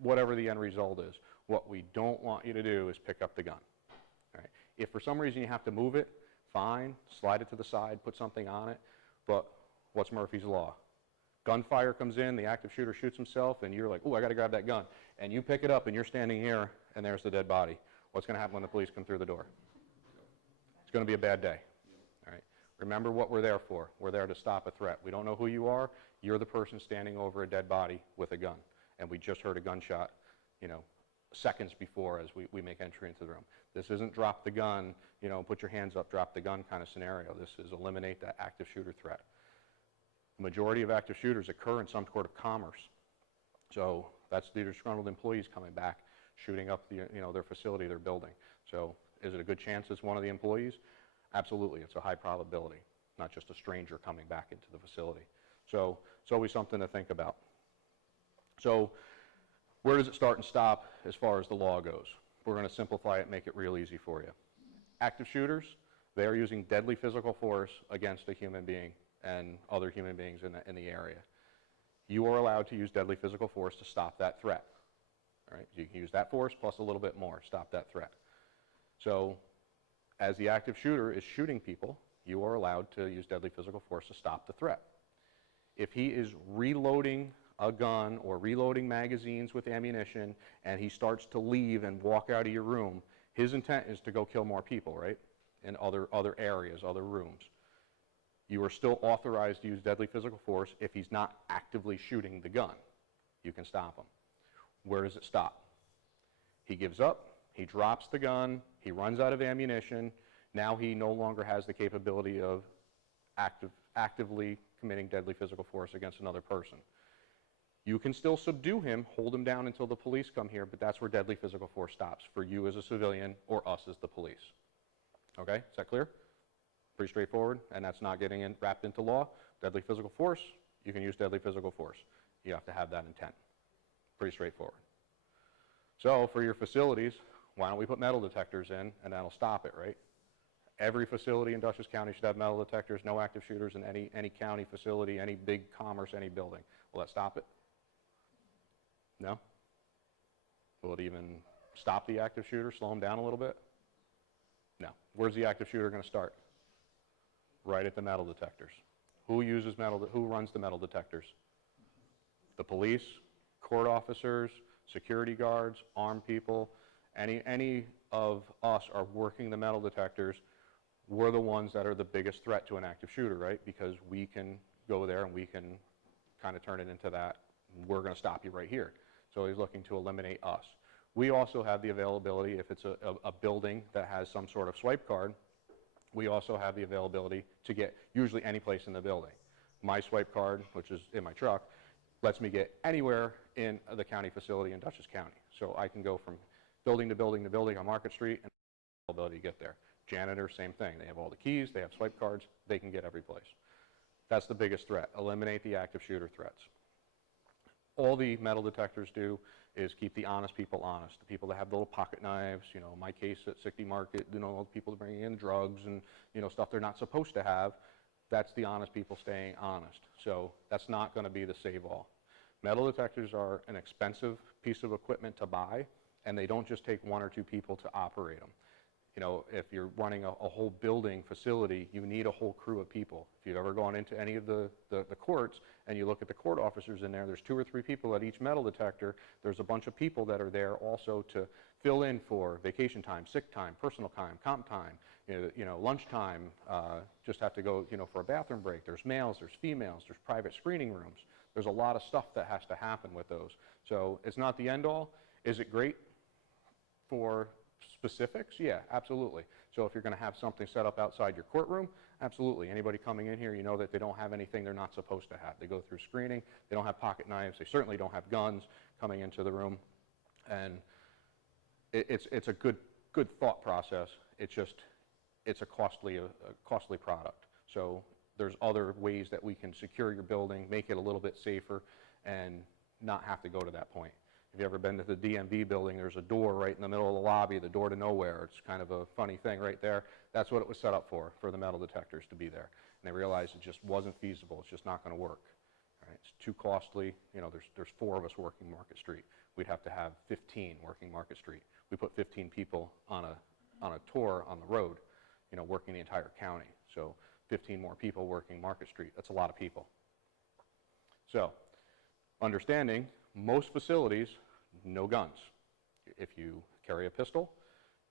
whatever the end result is, what we don't want you to do is pick up the gun. All right. If for some reason you have to move it, fine, slide it to the side, put something on it, but what's Murphy's Law? Gunfire comes in, the active shooter shoots himself, and you're like, oh, I got to grab that gun. And you pick it up, and you're standing here, and there's the dead body. What's going to happen when the police come through the door? It's going to be a bad day. All right. Remember what we're there for. We're there to stop a threat. We don't know who you are. You're the person standing over a dead body with a gun. And we just heard a gunshot, seconds before as we make entry into the room. This isn't drop the gun, put your hands up, drop the gun kind of scenario. This is eliminate that active shooter threat. The majority of active shooters occur in some sort of commerce. So that's the disgruntled employees coming back, shooting up their facility, their building. So is it a good chance it's one of the employees? Absolutely, it's a high probability, not just a stranger coming back into the facility. So it's always something to think about. So where does it start and stop as far as the law goes? We're going to simplify it, make it real easy for you. Active shooters, they are using deadly physical force against a human being and other human beings in the area. You are allowed to use deadly physical force to stop that threat. All right? You can use that force plus a little bit more, stop that threat. So as the active shooter is shooting people, you are allowed to use deadly physical force to stop the threat. If he is reloading a gun or reloading magazines with ammunition and he starts to leave and walk out of your room, his intent is to go kill more people, right? In other areas, other rooms. You are still authorized to use deadly physical force if he's not actively shooting the gun. You can stop him. Where does it stop? He gives up, he drops the gun, he runs out of ammunition. Now he no longer has the capability of actively committing deadly physical force against another person. You can still subdue him, hold him down until the police come here, but that's where deadly physical force stops for you as a civilian or us as the police. Okay, is that clear? Pretty straightforward, and that's not getting wrapped into law. Deadly physical force, you can use deadly physical force. You have to have that intent. Pretty straightforward. So for your facilities, why don't we put metal detectors in, and that'll stop it, right? Every facility in Dutchess County should have metal detectors, no active shooters in any county facility, any big commerce, any building. Will that stop it? No? Will it even stop the active shooter, slow him down a little bit? No. Where's the active shooter going to start? Right at the metal detectors. Who runs the metal detectors? The police, court officers, security guards, armed people. Any of us are working the metal detectors. We're the ones that are the biggest threat to an active shooter, right? Because we can go there and we can kind of turn it into that, we're going to stop you right here. So he's looking to eliminate us. We also have the availability, if it's a building that has some sort of swipe card, we also have the availability to get usually any place in the building. My swipe card, which is in my truck, lets me get anywhere in the county facility in Dutchess County. So I can go from building to building to building on Market Street and have the ability to get there. Janitor, same thing. They have all the keys, they have swipe cards, they can get every place. That's the biggest threat. Eliminate the active shooter threats. All the metal detectors do is keep the honest people honest. The people that have little pocket knives, you know, in my case at 60 Market, you know, all the people bringing in drugs and, you know, stuff they're not supposed to have, that's the honest people staying honest. So that's not going to be the save-all. Metal detectors are an expensive piece of equipment to buy, and they don't just take 1 or 2 people to operate them. You know, if you're running a whole building facility, you need a whole crew of people. If you've ever gone into any of the courts and you look at the court officers in there, there's 2 or 3 people at each metal detector. There's a bunch of people that are there also to fill in for vacation time, sick time, personal time, comp time, you know, lunchtime, just have to go, you know, for a bathroom break. There's males, there's females, there's private screening rooms. There's a lot of stuff that has to happen with those. So it's not the end all. Is it great for specifics? Yeah, absolutely. So if you're going to have something set up outside your courtroom, absolutely. Anybody coming in here, you know that they don't have anything they're not supposed to have. They go through screening. They don't have pocket knives. They certainly don't have guns coming into the room. And it's a good thought process. It's just, it's a costly product. So there's other ways that we can secure your building, make it a little bit safer, and not have to go to that point. If you've ever been to the DMV building, there's a door right in the middle of the lobby, the door to nowhere. It's kind of a funny thing right there. That's what it was set up for the metal detectors to be there. And they realized it just wasn't feasible. It's just not going to work. All right? It's too costly. You know, there's 4 of us working Market Street. We'd have to have 15 working Market Street. We put 15 people on a tour on the road, you know, working the entire county. So 15 more people working Market Street. That's a lot of people. So understanding, most facilities, no guns. If you carry a pistol,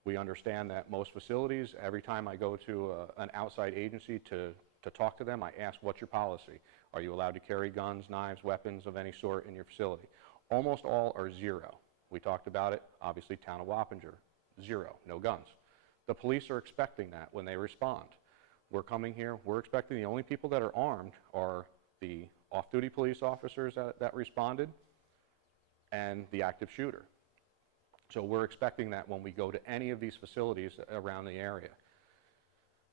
we understand that most facilities, every time I go to an outside agency to talk to them, I ask, what's your policy? Are you allowed to carry guns, knives, weapons of any sort in your facility? Almost all are 0. We talked about it, obviously, town of Wappinger, 0, no guns. The police are expecting that when they respond. We're coming here, we're expecting the only people that are armed are the off-duty police officers that responded and the active shooter. So we're expecting that when we go to any of these facilities around the area.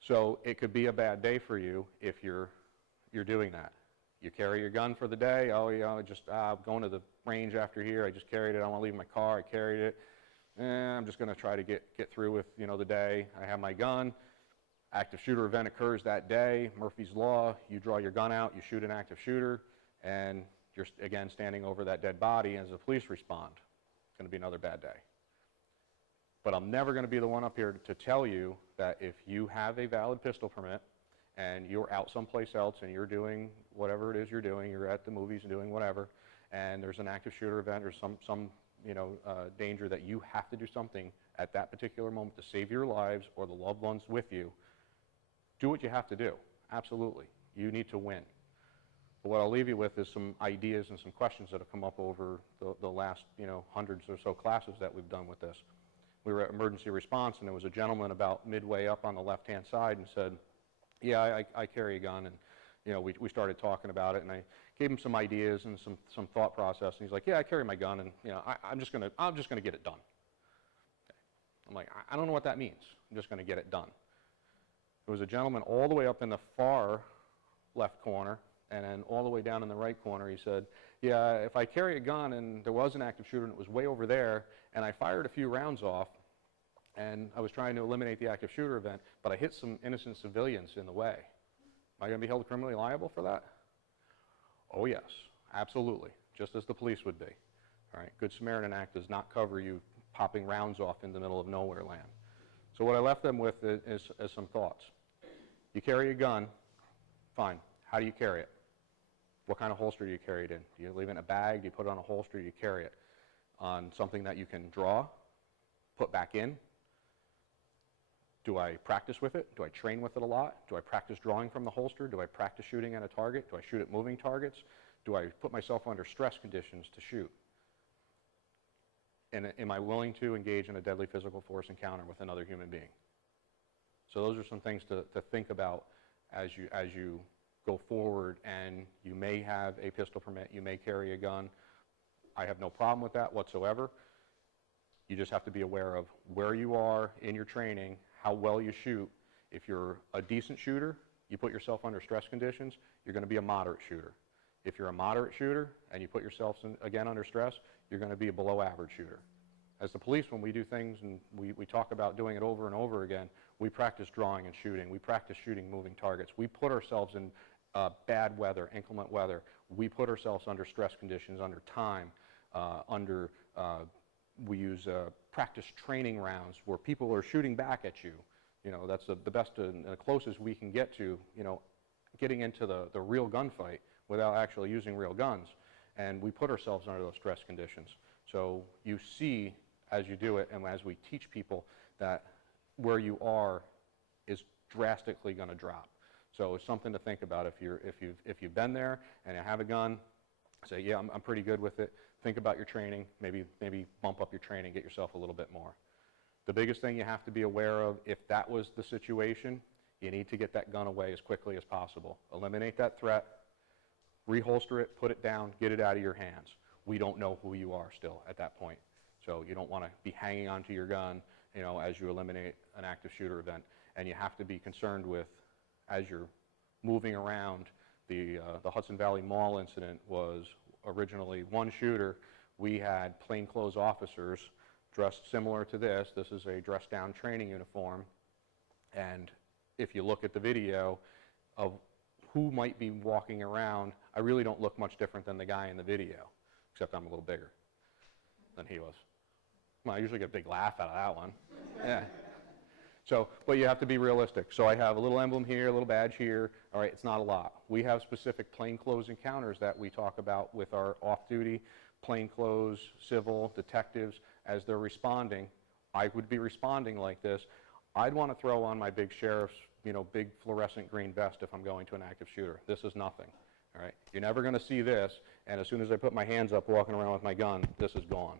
So it could be a bad day for you if you're doing that. You carry your gun for the day. Oh, you know, just I'm going to the range after here. I just carried it. I want to leave my car. I carried it. I'm just going to try to get through with, you know, the day. I have my gun. Active shooter event occurs that day. Murphy's Law. You draw your gun out. You shoot an active shooter, and you're again standing over that dead body as the police respond. It's going to be another bad day. But I'm never going to be the one up here to tell you that if you have a valid pistol permit and you're out someplace else and you're doing whatever it is you're doing, you're at the movies and doing whatever, and there's an active shooter event or some you know, danger that you have to do something at that particular moment to save your lives or the loved ones with you, do what you have to do. Absolutely. You need to win. But what I'll leave you with is some ideas and some questions that have come up over the last, you know, hundreds or so classes that we've done with this. We were at emergency response, and there was a gentleman about midway up on the left-hand side and said, yeah, I carry a gun, and you know, we started talking about it, and I gave him some ideas and some thought process, and he's like, yeah, I carry my gun, and you know, I'm just gonna get it done. Okay. I'm like, I don't know what that means. I'm just gonna get it done. There was a gentleman all the way up in the far left corner, and then all the way down in the right corner, he said, yeah, if I carry a gun and there was an active shooter and it was way over there, and I fired a few rounds off, and I was trying to eliminate the active shooter event, but I hit some innocent civilians in the way, am I going to be held criminally liable for that? Oh yes, absolutely, just as the police would be. All right, Good Samaritan Act does not cover you popping rounds off in the middle of nowhere land. So what I left them with is some thoughts. You carry a gun, fine. How do you carry it? What kind of holster do you carry it in? Do you leave it in a bag? Do you put it on a holster? Do you carry it on something that you can draw, put back in? Do I practice with it? Do I train with it a lot? Do I practice drawing from the holster? Do I practice shooting at a target? Do I shoot at moving targets? Do I put myself under stress conditions to shoot? And am I willing to engage in a deadly physical force encounter with another human being? So those are some things to think about as you go forward, and you may have a pistol permit, you may carry a gun. I have no problem with that whatsoever. You just have to be aware of where you are in your training, how well you shoot. If you're a decent shooter, you put yourself under stress conditions, you're going to be a moderate shooter. If you're a moderate shooter and you put yourself again under stress, you're going to be a below average shooter. As the police, when we do things and we talk about doing it over and over again, we practice drawing and shooting. We practice shooting moving targets. We put ourselves in bad weather, inclement weather. We put ourselves under stress conditions, under time, we use practice training rounds where people are shooting back at you. You know, that's the best and the closest we can get to, you know, getting into the real gunfight without actually using real guns. And we put ourselves under those stress conditions. So you see, as you do it, and as we teach people, that where you are is drastically going to drop. So it's something to think about. If you've been there and you have a gun, say, yeah, I'm pretty good with it. Think about your training. Maybe bump up your training, get yourself a little bit more. The biggest thing you have to be aware of, if that was the situation, you need to get that gun away as quickly as possible. Eliminate that threat, reholster it, put it down, get it out of your hands. We don't know who you are still at that point. So you don't want to be hanging onto your gun, you know, as you eliminate an active shooter event. And you have to be concerned with, as you're moving around, the Hudson Valley Mall incident was originally one shooter. We had plainclothes officers dressed similar to this. This is a dress-down training uniform. And if you look at the video of who might be walking around, I really don't look much different than the guy in the video, except I'm a little bigger than he was. Well, I usually get a big laugh out of that one. Yeah. So, but you have to be realistic. So I have a little emblem here, a little badge here. All right, it's not a lot. We have specific plainclothes encounters that we talk about with our off-duty plainclothes, civil, detectives, as they're responding. I would be responding like this. I'd want to throw on my big sheriff's, you know, big fluorescent green vest if I'm going to an active shooter. This is nothing. All right, you're never going to see this, and as soon as I put my hands up walking around with my gun, this is gone.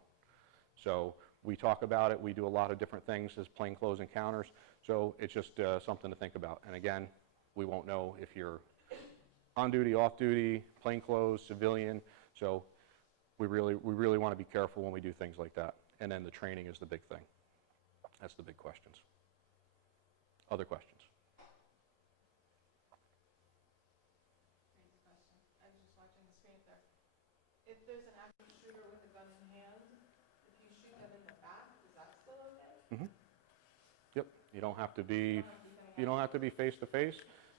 So we talk about it. We do a lot of different things as plainclothes encounters. So it's just something to think about. And again, we won't know if you're on duty, off duty, plainclothes, civilian. So we really want to be careful when we do things like that. And then the training is the big thing. That's the big questions. Other questions? Great question. I was just watching the screen there. If there's an active shooter with a gun in hand, if you shoot them in the back, is that still okay? Mm-hmm. Yep. You don't have to be face to face.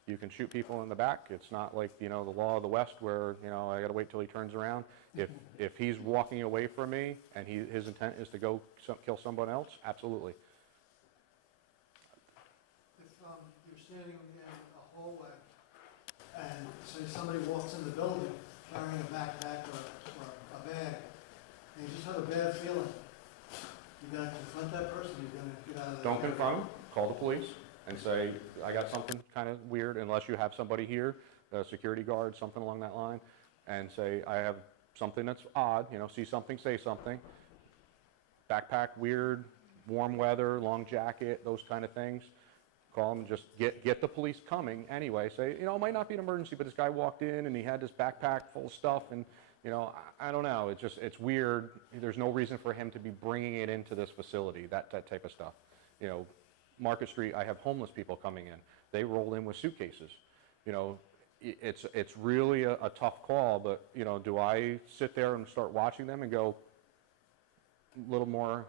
You can shoot people in the back. It's not like, you know, the law of the West where, you know, I got to wait till he turns around. If he's walking away from me and his intent is to go kill someone else, absolutely. If you're standing in a hallway and say somebody walks in the building carrying a backpack or a bag, and you just have a bad feeling, you got to confront that person. You're going to get out of there. Don't confront him. Call the police and say, I got something kind of weird, unless you have somebody here, a security guard, something along that line, and say, I have something that's odd, you know, see something, say something. Backpack, weird, warm weather, long jacket, those kind of things. call them, just get the police coming anyway. Say, you know, it might not be an emergency, but this guy walked in and he had this backpack full of stuff, and you know, I don't know. It's weird. There's no reason for him to be bringing it into this facility. That type of stuff. You know, Market Street, I have homeless people coming in. They roll in with suitcases. You know, it's really a tough call. But you know, do I sit there and start watching them and go, a little more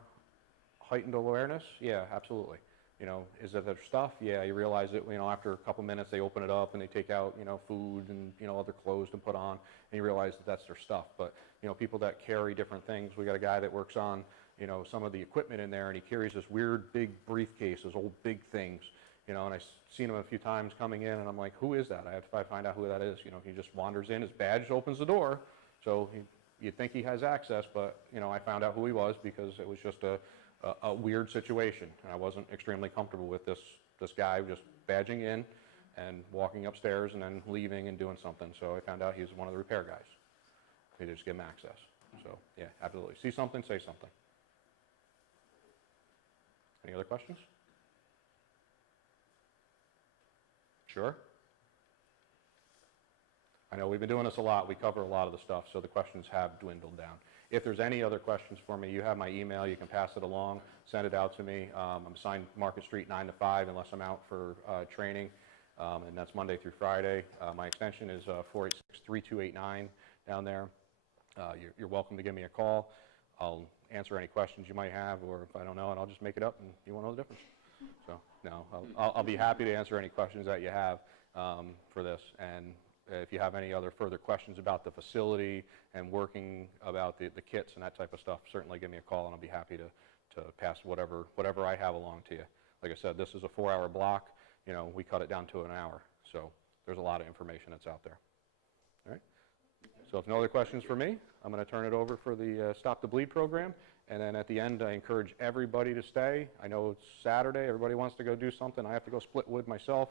heightened awareness? Yeah, absolutely. You know, is it their stuff? Yeah, you realize that, you know, after a couple minutes they open it up and they take out, you know, food and, you know, other clothes to put on, and you realize that that's their stuff. But, you know, people that carry different things, we got a guy that works on, you know, some of the equipment in there, and he carries this weird big briefcase, those old big things, you know, and I've seen him a few times coming in, and I'm like, who is that? I have to find out who that is. You know, he just wanders in, his badge opens the door, so you'd think he has access, but, you know, I found out who he was because it was just a weird situation, and I wasn't extremely comfortable with this guy just badging in and walking upstairs and then leaving and doing something. So I found out he was one of the repair guys. We just give him access. So yeah, absolutely. See something, say something. Any other questions? Sure. I know we've been doing this a lot. We cover a lot of the stuff, so the questions have dwindled down. If there's any other questions for me, you have my email. You can pass it along, send it out to me. I'm assigned Market Street 9 to 5 unless I'm out for training, and that's Monday through Friday. My extension is 486-3289 down there. You're welcome to give me a call. I'll answer any questions you might have, or if I don't know it, I'll just make it up and you won't know the difference. So, no, I'll be happy to answer any questions that you have for this. And if you have any other further questions about the facility and working about the kits and that type of stuff, certainly give me a call and I'll be happy to pass whatever I have along to you. Like I said, this is a 4-hour block. You know, we cut it down to an hour. So there's a lot of information that's out there. All right. So if no other questions for me, I'm going to turn it over for the Stop the Bleed program. And then at the end, I encourage everybody to stay. I know it's Saturday. Everybody wants to go do something. I have to go split wood myself.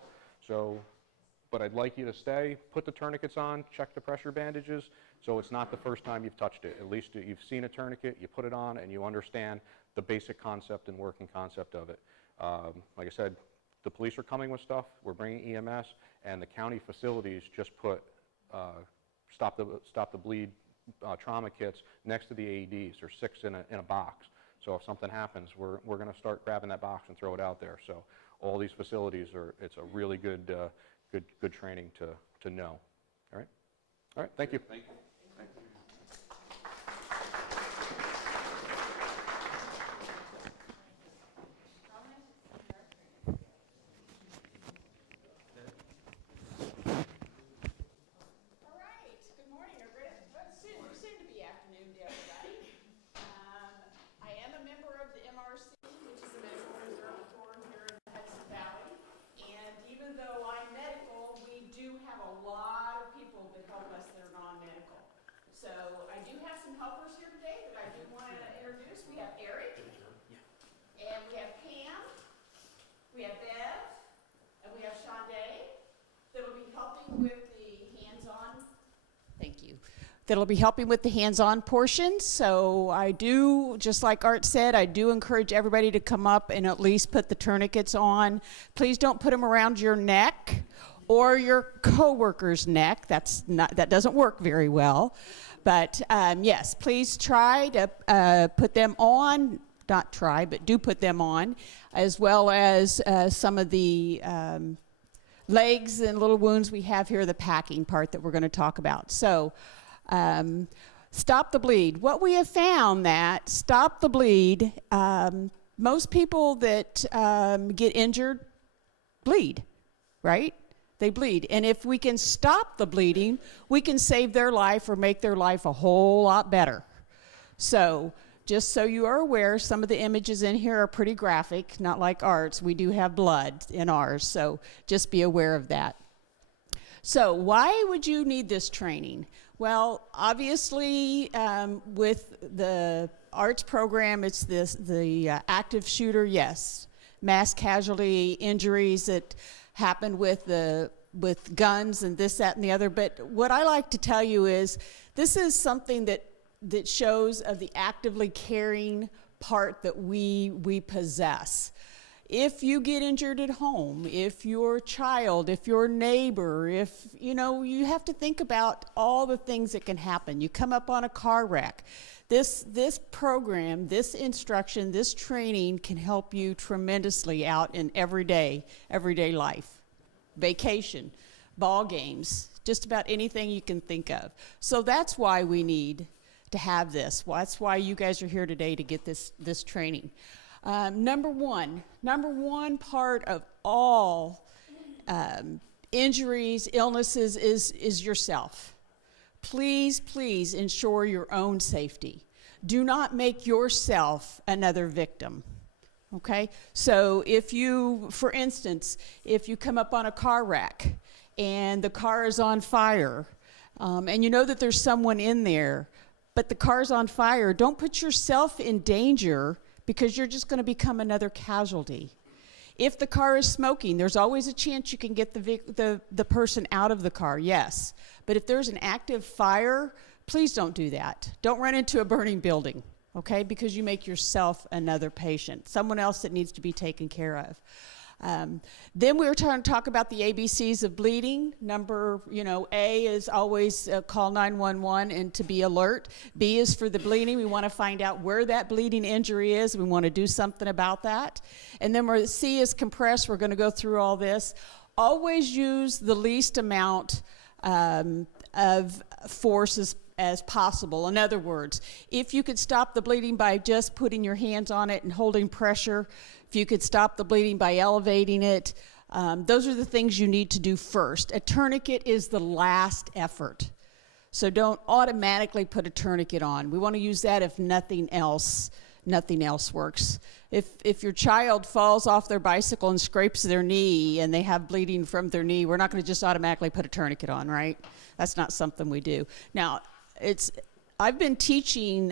But I'd like you to stay, put the tourniquets on, check the pressure bandages, so it's not the first time you've touched it. At least you've seen a tourniquet, you put it on, and you understand the basic concept and working concept of it. Like I said, the police are coming with stuff. We're bringing EMS, and the county facilities just put Stop the Bleed trauma kits next to the AEDs. There's 6 in a box. So if something happens, we're going to start grabbing that box and throw it out there. So all these facilities it's a really good training to know. All right, thank you. Thank you. Thank you. All right, good morning, everybody. Soon to be afternoon to everybody. I am a member of the MRC, which is the Medical Reserve Corps here in the Hudson Valley. And even though I'm medical, we do have a lot of people that help us that are non-medical. So I do have some helpers here today that I do want to introduce. We have Eric, and we have Pam, we have Bev, and we have Shonday that'll be helping with the hands-on. Thank you. That'll be helping with the hands-on portion. So I do, just like Art said, I do encourage everybody to come up and at least put the tourniquets on. Please don't put them around your neck or your coworker's neck. That doesn't work very well. But yes, please try to put them on. Not try, but do put them on, as well as some of the legs and little wounds we have here, the packing part that we're going to talk about. So Stop the Bleed. What we have found that Stop the Bleed, most people that get injured bleed, right? They bleed. And if we can stop the bleeding, we can save their life or make their life a whole lot better. So just so you are aware, some of the images in here are pretty graphic, not like Art's. We do have blood in ours, so just be aware of that. So why would you need this training? Well, obviously, with the Arts program, it's the active shooter, yes. Mass casualty injuries that happen with guns and this, that, and the other. But what I like to tell you is this is something that shows of the actively caring part that we possess. if you get injured at home, if your child, if your neighbor, if, you know, you have to think about all the things that can happen. You come up on a car wreck. This program, this instruction, this training can help you tremendously out in everyday life. Vacation, ball games, just about anything you can think of. So that's why we need to have this. Well, that's why you guys are here today, to get this training. Number one part of all injuries, illnesses is yourself. Please, please ensure your own safety. Do not make yourself another victim. Okay? So if you, for instance, if you come up on a car wreck and the car is on fire, and you know that there's someone in there, but the car's on fire, don't put yourself in danger, because you're just going to become another casualty. If the car is smoking, there's always a chance you can get the person out of the car, yes. But if there's an active fire, please don't do that. Don't run into a burning building, okay? Because you make yourself another patient, someone else that needs to be taken care of. Then we were trying to talk about the ABCs of bleeding. Number, A is always call 911 and to be alert. B is for the bleeding. We want to find out where that bleeding injury is. We want to do something about that. And then C is compress. We're going to go through all this. Always use the least amount of force as possible. In other words, if you could stop the bleeding by just putting your hands on it and holding pressure, if you could stop the bleeding by elevating it, those are the things you need to do first. A tourniquet is the last effort. So don't automatically put a tourniquet on. We want to use that if nothing else works. If your child falls off their bicycle and scrapes their knee and they have bleeding from their knee, we're not going to just automatically put a tourniquet on, right? That's not something we do. Now, I've been teaching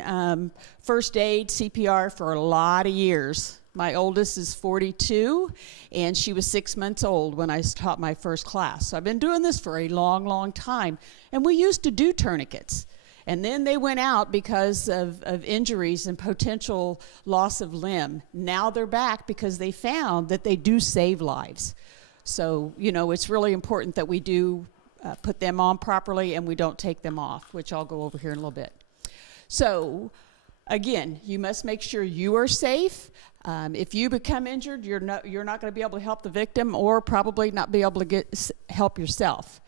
first aid, CPR for a lot of years. My oldest is 42, and she was 6 months old when I taught my first class. So I've been doing this for a long, long time. And we used to do tourniquets. And then they went out because of injuries and potential loss of limb. Now they're back because they found that they do save lives. So, it's really important that we do put them on properly and we don't take them off, which I'll go over here in a little bit. So, again, you must make sure you are safe. If you become injured, you're not going to be able to help the victim, or probably not be able to help yourself.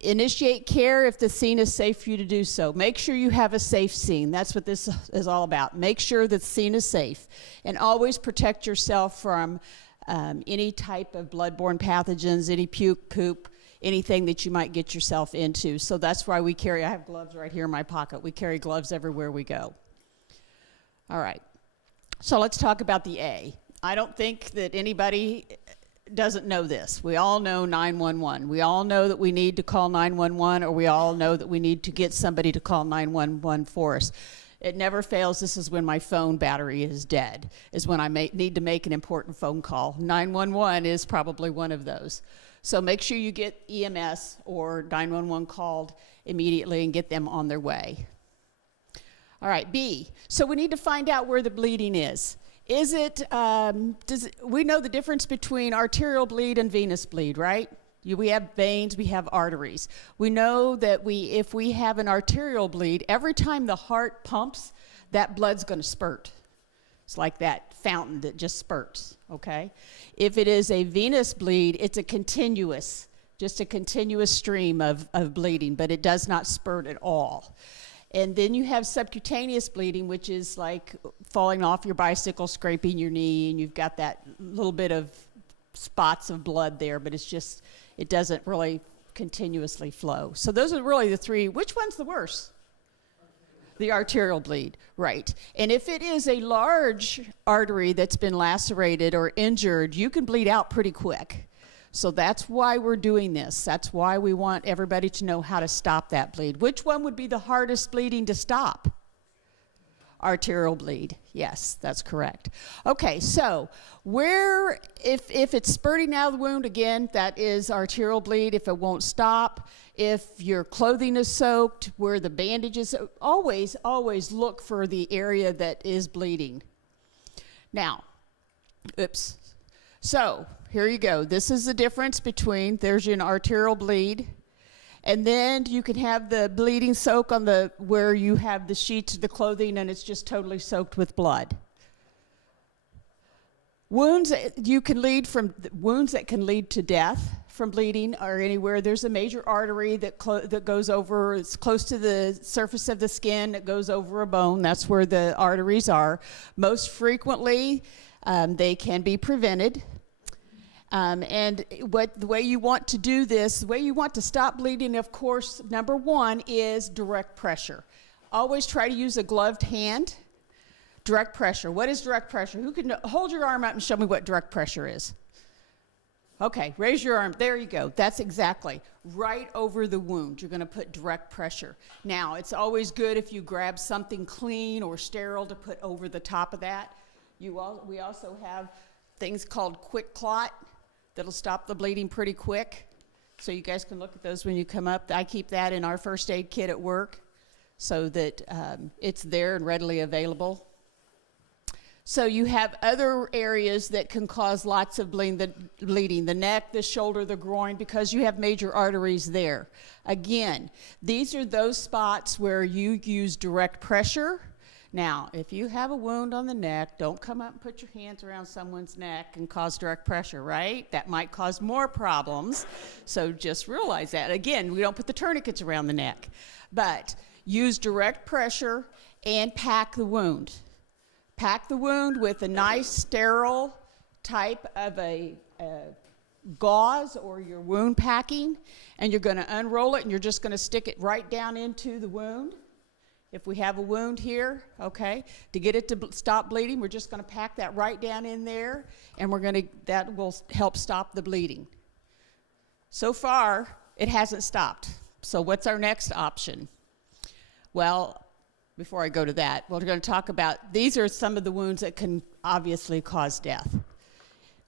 Initiate care if the scene is safe for you to do so. Make sure you have a safe scene. That's what this is all about. Make sure that the scene is safe. And always protect yourself from any type of bloodborne pathogens, any puke, poop, anything that you might get yourself into. So that's why I have gloves right here in my pocket. We carry gloves everywhere we go. All right. So let's talk about the A. I don't think that anybody doesn't know this. We all know 911. We all know that we need to call 911, or we all know that we need to get somebody to call 911 for us. It never fails. This is when my phone battery is dead, is when I need to make an important phone call. 911 is probably one of those. So make sure you get EMS or 911 called immediately and get them on their way. All right, B. So we need to find out where the bleeding is. We know the difference between arterial bleed and venous bleed, right? We have veins, we have arteries. We know that if we have an arterial bleed, every time the heart pumps, that blood's going to spurt. It's like that fountain that just spurts, okay? If it is a venous bleed, it's just a continuous stream of bleeding, but it does not spurt at all. And then you have subcutaneous bleeding, which is like falling off your bicycle, scraping your knee, and you've got that little bit of spots of blood there, but it doesn't really continuously flow. So those are really the three. Which one's the worst? The arterial bleed, right. And if it is a large artery that's been lacerated or injured, you can bleed out pretty quick. So that's why we're doing this. That's why we want everybody to know how to stop that bleed. Which one would be the hardest bleeding to stop? Arterial bleed. Yes, that's correct. Okay, so if it's spurting out of the wound, again, that is arterial bleed. If it won't stop, if your clothing is soaked, where the bandage is, always look for the area that is bleeding. Now, oops. So here you go. This is the difference between, there's an arterial bleed, and then you can have the bleeding soak on the, where you have the sheets of the clothing and it's just totally soaked with blood. Wounds you can lead from, wounds that can lead to death from bleeding are anywhere. There's a major artery that goes over, it's close to the surface of the skin, it goes over a bone. That's where the arteries are. Most frequently, they can be prevented. And the way you want to do this, the way you want to stop bleeding, of course, number one is direct pressure. Always try to use a gloved hand. Direct pressure. What is direct pressure? Who can hold your arm up and show me what direct pressure is? Okay, raise your arm. There you go. That's exactly right over the wound. You're going to put direct pressure. Now, it's always good if you grab something clean or sterile to put over the top of that. We also have things called quick clot that'll stop the bleeding pretty quick. So you guys can look at those when you come up. I keep that in our first aid kit at work so that it's there and readily available. So you have other areas that can cause lots of bleeding, the neck, the shoulder, the groin, because you have major arteries there. Again, these are those spots where you use direct pressure. Now, if you have a wound on the neck, don't come up and put your hands around someone's neck and cause direct pressure, right? That might cause more problems. So just realize that. Again, we don't put the tourniquets around the neck, but use direct pressure and pack the wound. Pack the wound with a nice sterile type of a gauze or your wound packing, and you're going to unroll it and you're just going to stick it right down into the wound. If we have a wound here, okay, to get it to stop bleeding, we're just going to pack that right down in there, and that will help stop the bleeding. So far, it hasn't stopped. So what's our next option? Well, before I go to that, we're going to talk about, these are some of the wounds that can obviously cause death.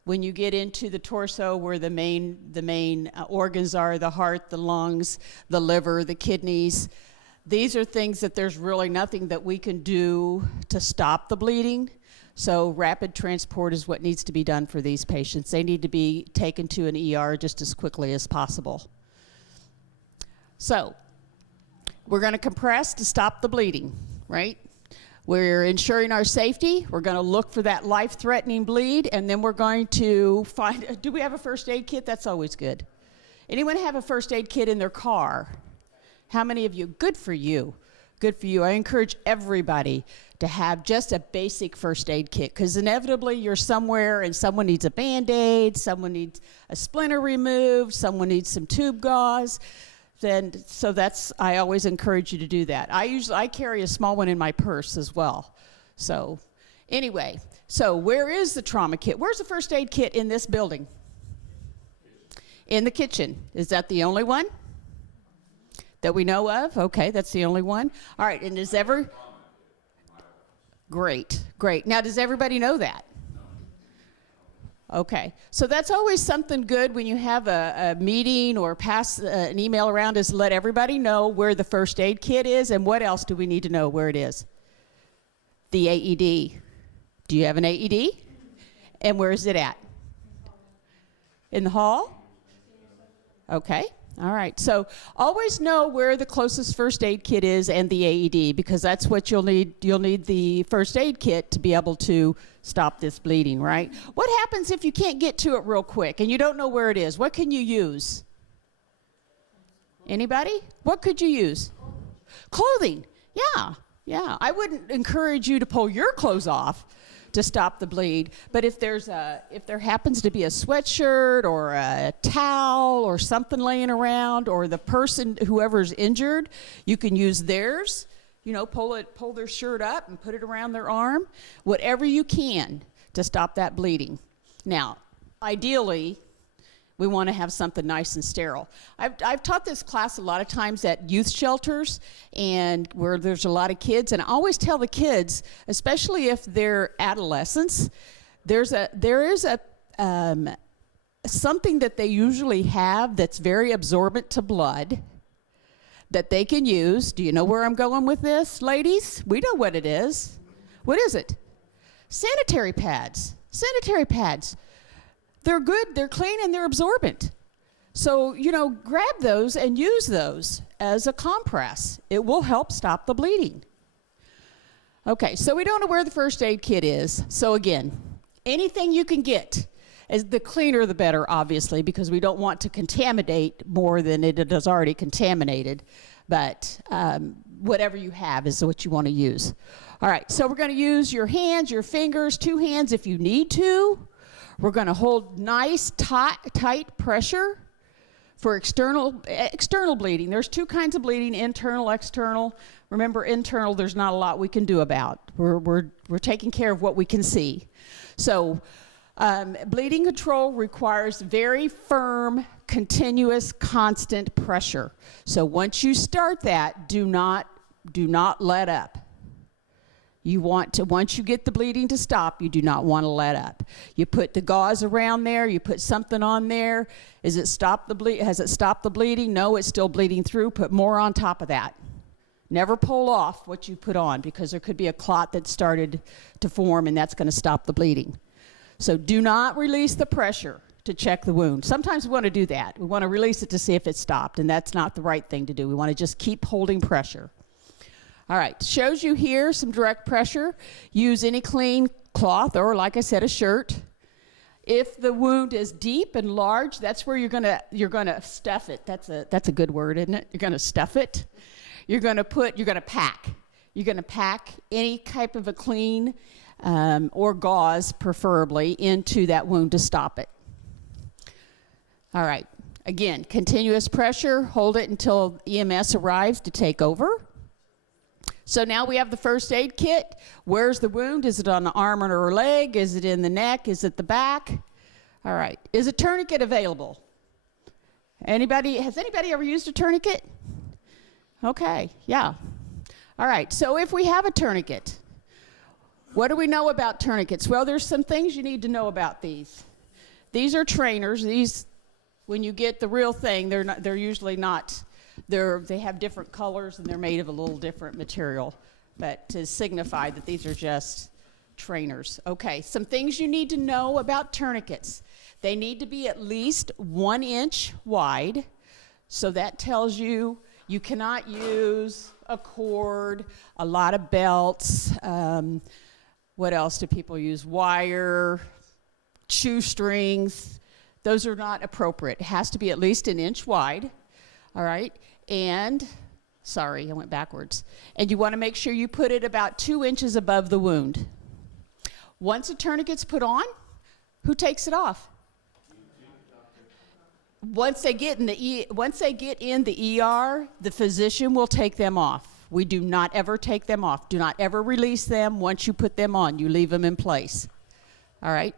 When you get into the torso where the main organs are, the heart, the lungs, the liver, the kidneys, these are things that there's really nothing that we can do to stop the bleeding. So rapid transport is what needs to be done for these patients. They need to be taken to an ER just as quickly as possible. So we're going to compress to stop the bleeding, right? We're ensuring our safety. We're going to look for that life-threatening bleed, and then we're going to find, do we have a first aid kit? That's always good. Anyone have a first aid kit in their car? How many of you? Good for you. Good for you. I encourage everybody to have just a basic first aid kit, because inevitably you're somewhere and someone needs a Band-Aid, someone needs a splinter removed, someone needs some tube gauze. So I always encourage you to do that. I carry a small one in my purse as well. So anyway, so where is the trauma kit? Where's the first aid kit in this building? In the kitchen. Is that the only one that we know of? Okay, that's the only one. All right, and great. Now, does everybody know that? Okay, so that's always something good when you have a meeting or pass an email around, is let everybody know where the first aid kit is, and what else do we need to know where it is? The AED. Do you have an AED? And where is it at? In the hall? Okay. All right, so always know where the closest first aid kit is and the AED, because that's what you'll need. You'll need the first aid kit to be able to stop this bleeding, right? What happens if you can't get to it real quick and you don't know where it is? What can you use? Anybody? What could you use? Clothing. Yeah. I wouldn't encourage you to pull your clothes off to stop the bleed, but if there happens to be a sweatshirt or a towel or something laying around, or the person, whoever's injured, you can use theirs. You know, pull their shirt up and put it around their arm. Whatever you can to stop that bleeding. Now, ideally, we want to have something nice and sterile. I've taught this class a lot of times at youth shelters and where there's a lot of kids, and I always tell the kids, especially if they're adolescents, there is something that they usually have that's very absorbent to blood that they can use. Do you know where I'm going with this, ladies? We know what it is. What is it? Sanitary pads. Sanitary pads. they're good, they're clean, and they're absorbent. So, you know, grab those and use those as a compress. It will help stop the bleeding. Okay, so we don't know where the first aid kit is. So again, anything you can get, is the cleaner the better, obviously, because we don't want to contaminate more than it is already contaminated. But whatever you have is what you want to use. All right, so we're going to use your hands, your fingers, 2 hands if you need to. We're going to hold nice, tight pressure for external bleeding. There's 2 kinds of bleeding, internal, external. Remember, internal, there's not a lot we can do about. We're taking care of what we can see. So bleeding control requires very firm, continuous, constant pressure. So once you start that, do not let up. You want to, once you get the bleeding to stop, you do not want to let up. You put the gauze around there, you put something on there. Has it stopped the bleeding? No, it's still bleeding through. Put more on top of that. Never pull off what you put on, because there could be a clot that started to form, and that's going to stop the bleeding. So do not release the pressure to check the wound. Sometimes we want to do that. We want to release it to see if it stopped, and that's not the right thing to do. We want to just keep holding pressure. All right, shows you here some direct pressure. Use any clean cloth or, like I said, a shirt. If the wound is deep and large, that's where you're gonna stuff it. That's a good word, isn't it? You're gonna stuff it. You're gonna pack. You're gonna pack any type of a clean or gauze, preferably, into that wound to stop it. All right, again, continuous pressure. Hold it until EMS arrives to take over. So now we have the first aid kit. Where's the wound? Is it on the arm or leg? Is it in the neck? Is it the back? All right. Is a tourniquet available? Has anybody ever used a tourniquet? Okay, yeah. All right, so if we have a tourniquet, what do we know about tourniquets? Well, there's some things you need to know about these. These are trainers. These, when you get the real thing, they're usually not. They have different colors, and they're made of a little different material, but to signify that these are just trainers. Okay, some things you need to know about tourniquets. They need to be at least 1 inch wide, so that tells you you cannot use a cord, a lot of belts. What else do people use? Wire, shoestrings. Those are not appropriate. It has to be at least 1 inch wide. All right, and, sorry, I went backwards. And you want to make sure you put it about 2 inches above the wound. Once a tourniquet's put on, who takes it off? Once they get in the ER, the physician will take them off. We do not ever take them off. Do not ever release them. Once you put them on, you leave them in place. All right?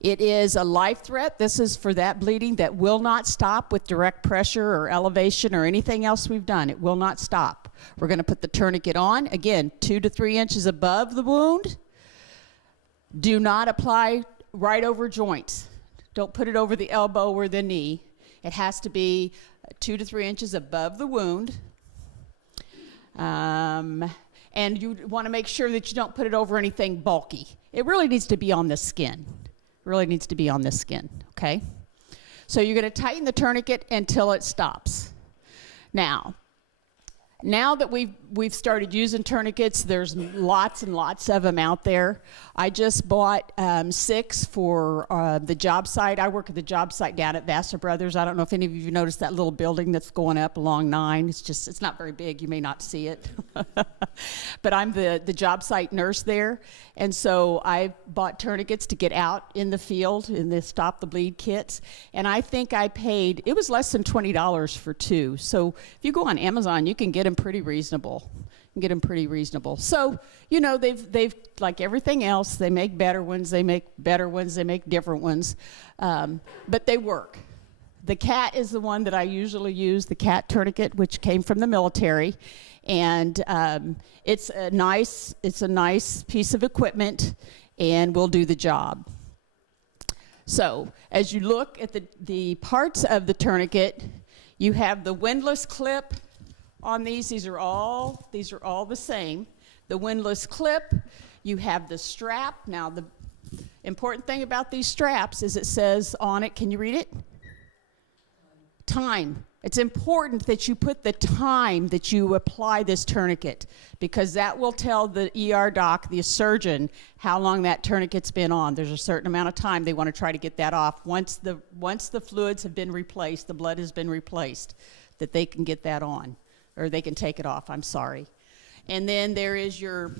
It is a life threat. This is for that bleeding that will not stop with direct pressure or elevation or anything else we've done. It will not stop. We're going to put the tourniquet on, again, 2 to 3 inches above the wound. Do not apply right over joints. Don't put it over the elbow or the knee. It has to be 2 to 3 inches above the wound. And you want to make sure that you don't put it over anything bulky. It really needs to be on the skin. Really needs to be on the skin, okay? So you're going to tighten the tourniquet until it stops. Now that we've started using tourniquets, there's lots and lots of them out there. I just bought 6 for the job site. I work at the job site down at Vassar Brothers. I don't know if any of you noticed that little building that's going up along 9. It's not very big. You may not see it. But I'm the job site nurse there. And so I bought tourniquets to get out in the field in the Stop the Bleed kits. And I think I paid, it was less than $20 for 2. So if you go on Amazon, you can get them pretty reasonable. So, you know, they've like everything else, they make better ones, they make different ones, but they work. The cat is the one that I usually use, the cat tourniquet, which came from the military, and it's a nice piece of equipment, and will do the job. So, as you look at the parts of the tourniquet, you have the windlass clip. On these are all the same. The windlass clip, you have the strap. Now Important thing about these straps is it says on it, can you read it? Time. It's important that you put the time that you apply this tourniquet, because that will tell the ER doc, the surgeon, how long that tourniquet's been on. There's a certain amount of time they want to try to get that off. Once the fluids have been replaced, the blood has been replaced, that they can get that on, or they can take it off, I'm sorry. And then there is your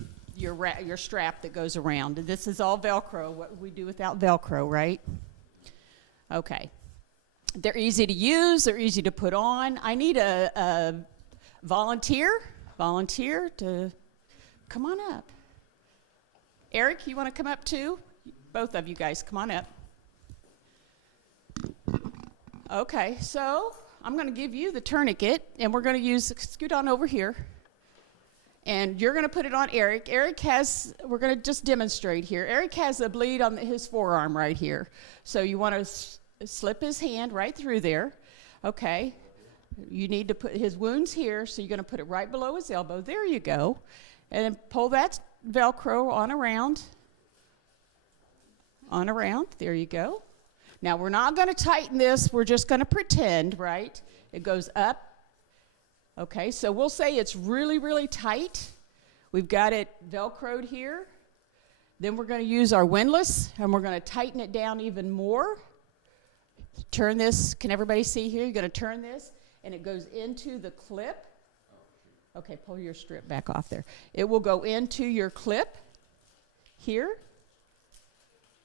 strap that goes around. This is all Velcro. What would we do without Velcro, right? Okay. They're easy to use. They're easy to put on. I need a volunteer to come on up. Eric, you want to come up too? Both of you guys, come on up. Okay, so I'm going to give you the tourniquet, and we're going to scoot on over here. And you're going to put it on Eric. We're going to just demonstrate here. Eric has a bleed on his forearm right here. So you want to slip his hand right through there. Okay. You need to put his wounds here, so you're going to put it right below his elbow. There you go. And then pull that Velcro on around. On around. There you go. Now, we're not going to tighten this. We're just going to pretend, right? It goes up. Okay, so we'll say it's really, really tight. We've got it Velcroed here. Then we're going to use our windlass, and we're going to tighten it down even more. Turn this. Can everybody see here? You're going to turn this, and it goes into the clip. Okay, pull your strip back off there. It will go into your clip here,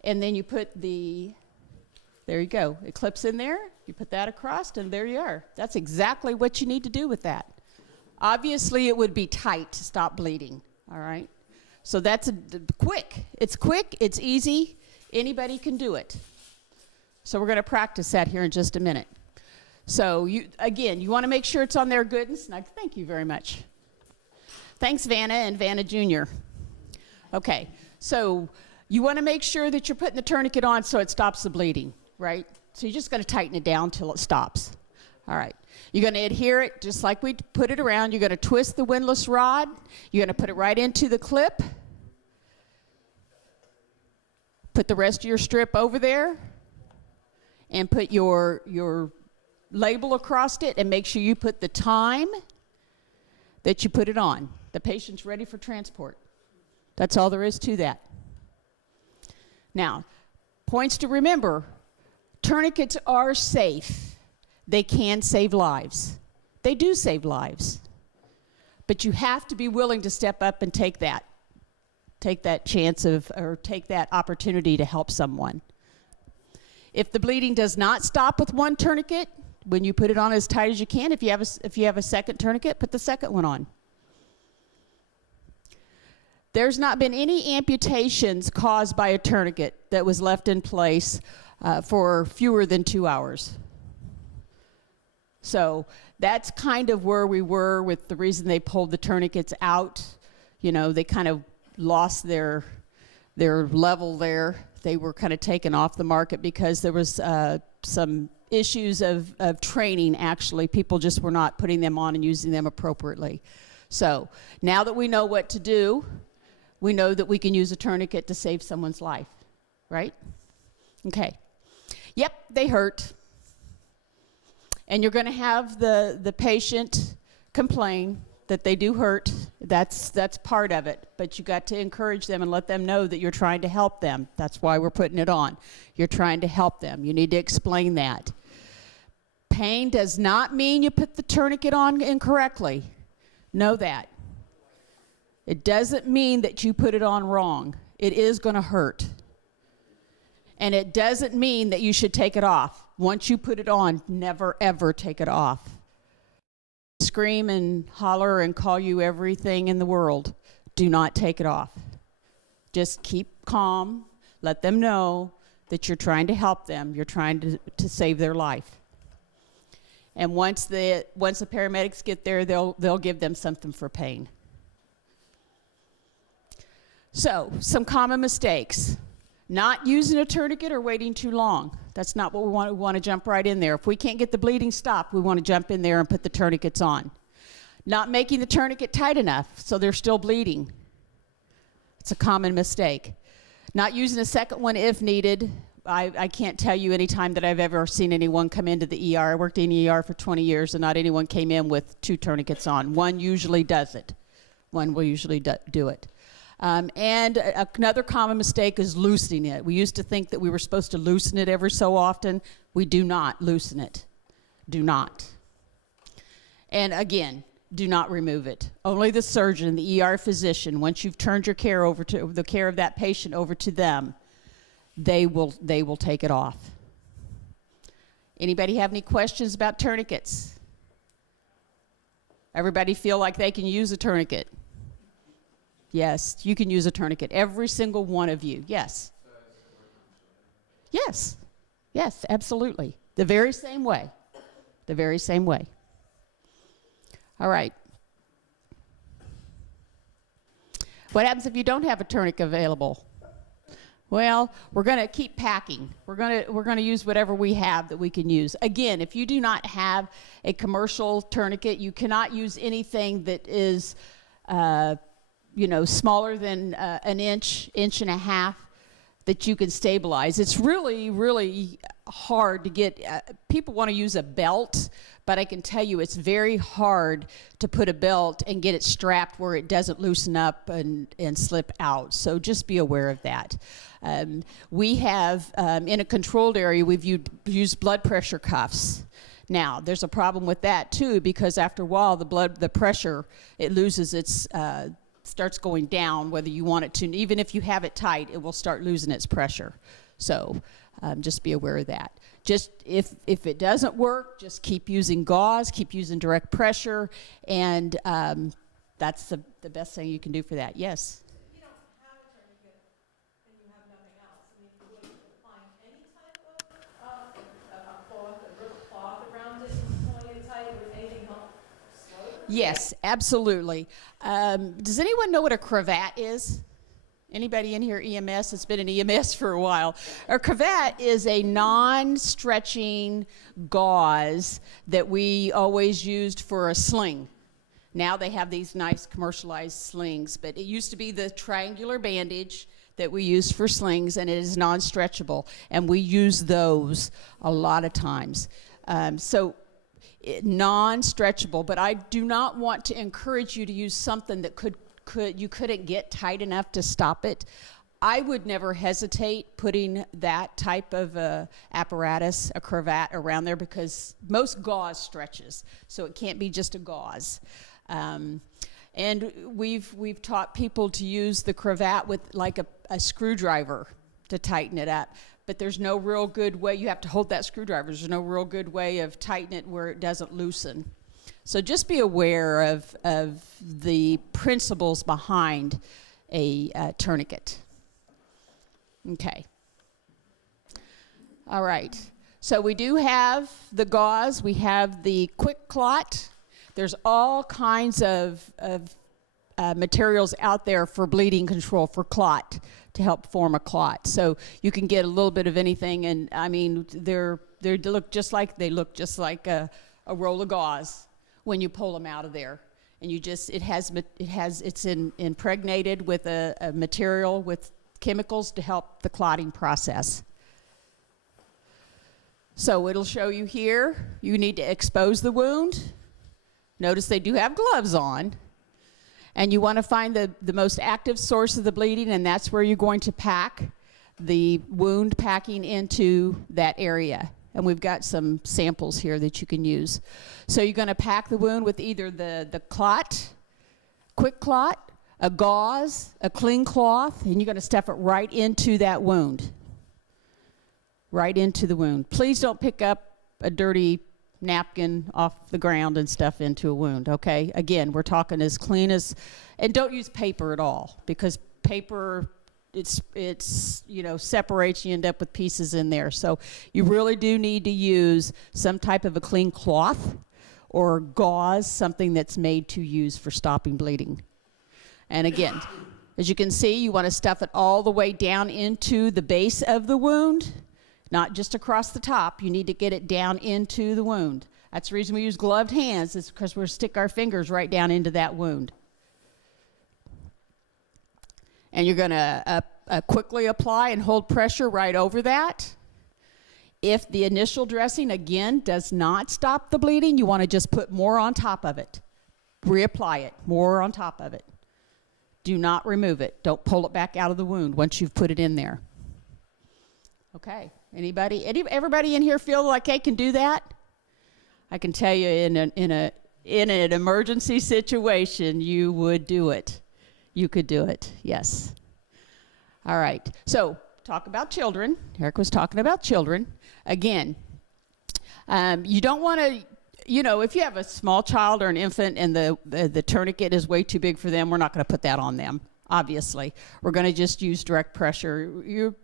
and then you put there you go. It clips in there. You put that across, and there you are. That's exactly what you need to do with that. Obviously, it would be tight to stop bleeding, all right? So that's quick. It's quick. It's easy. Anybody can do it. So we're going to practice that here in just a minute. So, again, you want to make sure it's on there good and snug. Thank you very much. Thanks, Vanna and Vanna Jr. Okay, so you want to make sure that you're putting the tourniquet on so it stops the bleeding, right? So you're just going to tighten it down until it stops. All right. You're going to adhere it just like we put it around. You're going to twist the windlass rod. You're going to put it right into the clip. Put the rest of your strip over there. And put your label across it, and make sure you put the time that you put it on. The patient's ready for transport. That's all there is to that. Now, points to remember. Tourniquets are safe. They can save lives. They do save lives. But you have to be willing to step up and take that chance or take that opportunity to help someone. If the bleeding does not stop with one tourniquet, when you put it on as tight as you can, if you have a second tourniquet, put the second one on. There's not been any amputations caused by a tourniquet that was left in place for fewer than 2 hours. So that's kind of where we were with the reason they pulled the tourniquets out. You know, they kind of lost their level there. They were kind of taken off the market because there was some issues of training, actually. People just were not putting them on and using them appropriately. So now that we know what to do, we know that we can use a tourniquet to save someone's life, right? Okay. Yep, they hurt. And you're going to have the patient complain that they do hurt. That's part of it. But you got to encourage them and let them know that you're trying to help them. That's why we're putting it on. You're trying to help them. You need to explain that. Pain does not mean you put the tourniquet on incorrectly. Know that. It doesn't mean that you put it on wrong. It is going to hurt. And it doesn't mean that you should take it off. Once you put it on, never ever take it off. Scream and holler and call you everything in the world. Do not take it off. Just keep calm. Let them know that you're trying to help them. You're trying to save their life. And once the paramedics get there, they'll give them something for pain. So, some common mistakes. Not using a tourniquet or waiting too long. That's not what we want. We want to jump right in there. If we can't get the bleeding stopped, we want to jump in there and put the tourniquets on. Not making the tourniquet tight enough so they're still bleeding. It's a common mistake. Not using a second one if needed. I can't tell you any time that I've ever seen anyone come into the ER. I worked in the ER for 20 years, and not anyone came in with 2 tourniquets on. One usually does it. One will usually do it. And another common mistake is loosening it. We used to think that we were supposed to loosen it every so often. We do not loosen it. Do not. And again, do not remove it. Only the surgeon, the ER physician, once you've turned your care over to the care of that patient over to them, they will take it off. Anybody have any questions about tourniquets? Everybody feel like they can use a tourniquet? Yes, you can use a tourniquet. Every single one of you. Yes. Yes. Yes, absolutely. The very same way. The very same way. All right. What happens if you don't have a tourniquet available? Well, we're going to keep packing. We're going to use whatever we have that we can use. Again, if you do not have a commercial tourniquet, you cannot use anything that is, smaller than an inch and a half that you can stabilize. It's really, really hard to get. People want to use a belt, but I can tell you it's very hard to put a belt and get it strapped where it doesn't loosen up and slip out. So just be aware of that. We have, in a controlled area, we've used blood pressure cuffs. Now, there's a problem with that too, because after a while, the pressure, it loses its, starts going down, whether you want it to. Even if you have it tight, it will start losing its pressure. So just be aware of that. Just if it doesn't work, just keep using gauze, keep using direct pressure, and that's the best thing you can do for that. Yes? If you don't have a tourniquet and you have nothing else, I mean, would you find any type of cloth, a rubber cloth around it and pulling it tight? Would anything help slow it? Yes, absolutely. Does anyone know what a cravat is? Anybody in here EMS? It's been an EMS for a while. A cravat is a non-stretching gauze that we always used for a sling. Now they have these nice commercialized slings, but it used to be the triangular bandage that we used for slings, and it is non-stretchable, and we use those a lot of times. Non-stretchable, but I do not want to encourage you to use something that you couldn't get tight enough to stop it. I would never hesitate putting that type of apparatus, a cravat, around there, because most gauze stretches, so it can't be just a gauze. And we've taught people to use the cravat with like a screwdriver to tighten it up, but there's no real good way. You have to hold that screwdriver. There's no real good way of tightening it where it doesn't loosen. So just be aware of the principles behind a tourniquet. Okay. All right. So we do have the gauze. We have the quick clot. There's all kinds of materials out there for bleeding control, for clot, to help form a clot. So you can get a little bit of anything, and I mean, they look just like a roll of gauze when you pull them out of there, and it's impregnated with a material with chemicals to help the clotting process. So it'll show you here. You need to expose the wound. Notice they do have gloves on, and you want to find the most active source of the bleeding, and that's where you're going to pack the wound, packing into that area. And we've got some samples here that you can use. So you're going to pack the wound with either the clot, quick clot, a gauze, a clean cloth, and you're going to stuff it right into that wound. Right into the wound. Please don't pick up a dirty napkin off the ground and stuff into a wound, okay? Again, we're talking as clean as, and don't use paper at all, because paper, it's separates, you end up with pieces in there. So you really do need to use some type of a clean cloth or gauze, something that's made to use for stopping bleeding. And again, as you can see, you want to stuff it all the way down into the base of the wound, not just across the top. You need to get it down into the wound. That's the reason we use gloved hands, is because we'll stick our fingers right down into that wound. And you're going to quickly apply and hold pressure right over that. If the initial dressing, again, does not stop the bleeding, you want to just put more on top of it. Reapply it, more on top of it. Do not remove it. Don't pull it back out of the wound once you've put it in there. Okay, everybody in here feel like they can do that? I can tell you in an emergency situation, you would do it. You could do it, yes. All right, so talk about children. Eric was talking about children. Again, you don't want to, if you have a small child or an infant and the tourniquet is way too big for them, we're not going to put that on them, obviously. We're going to just use direct pressure.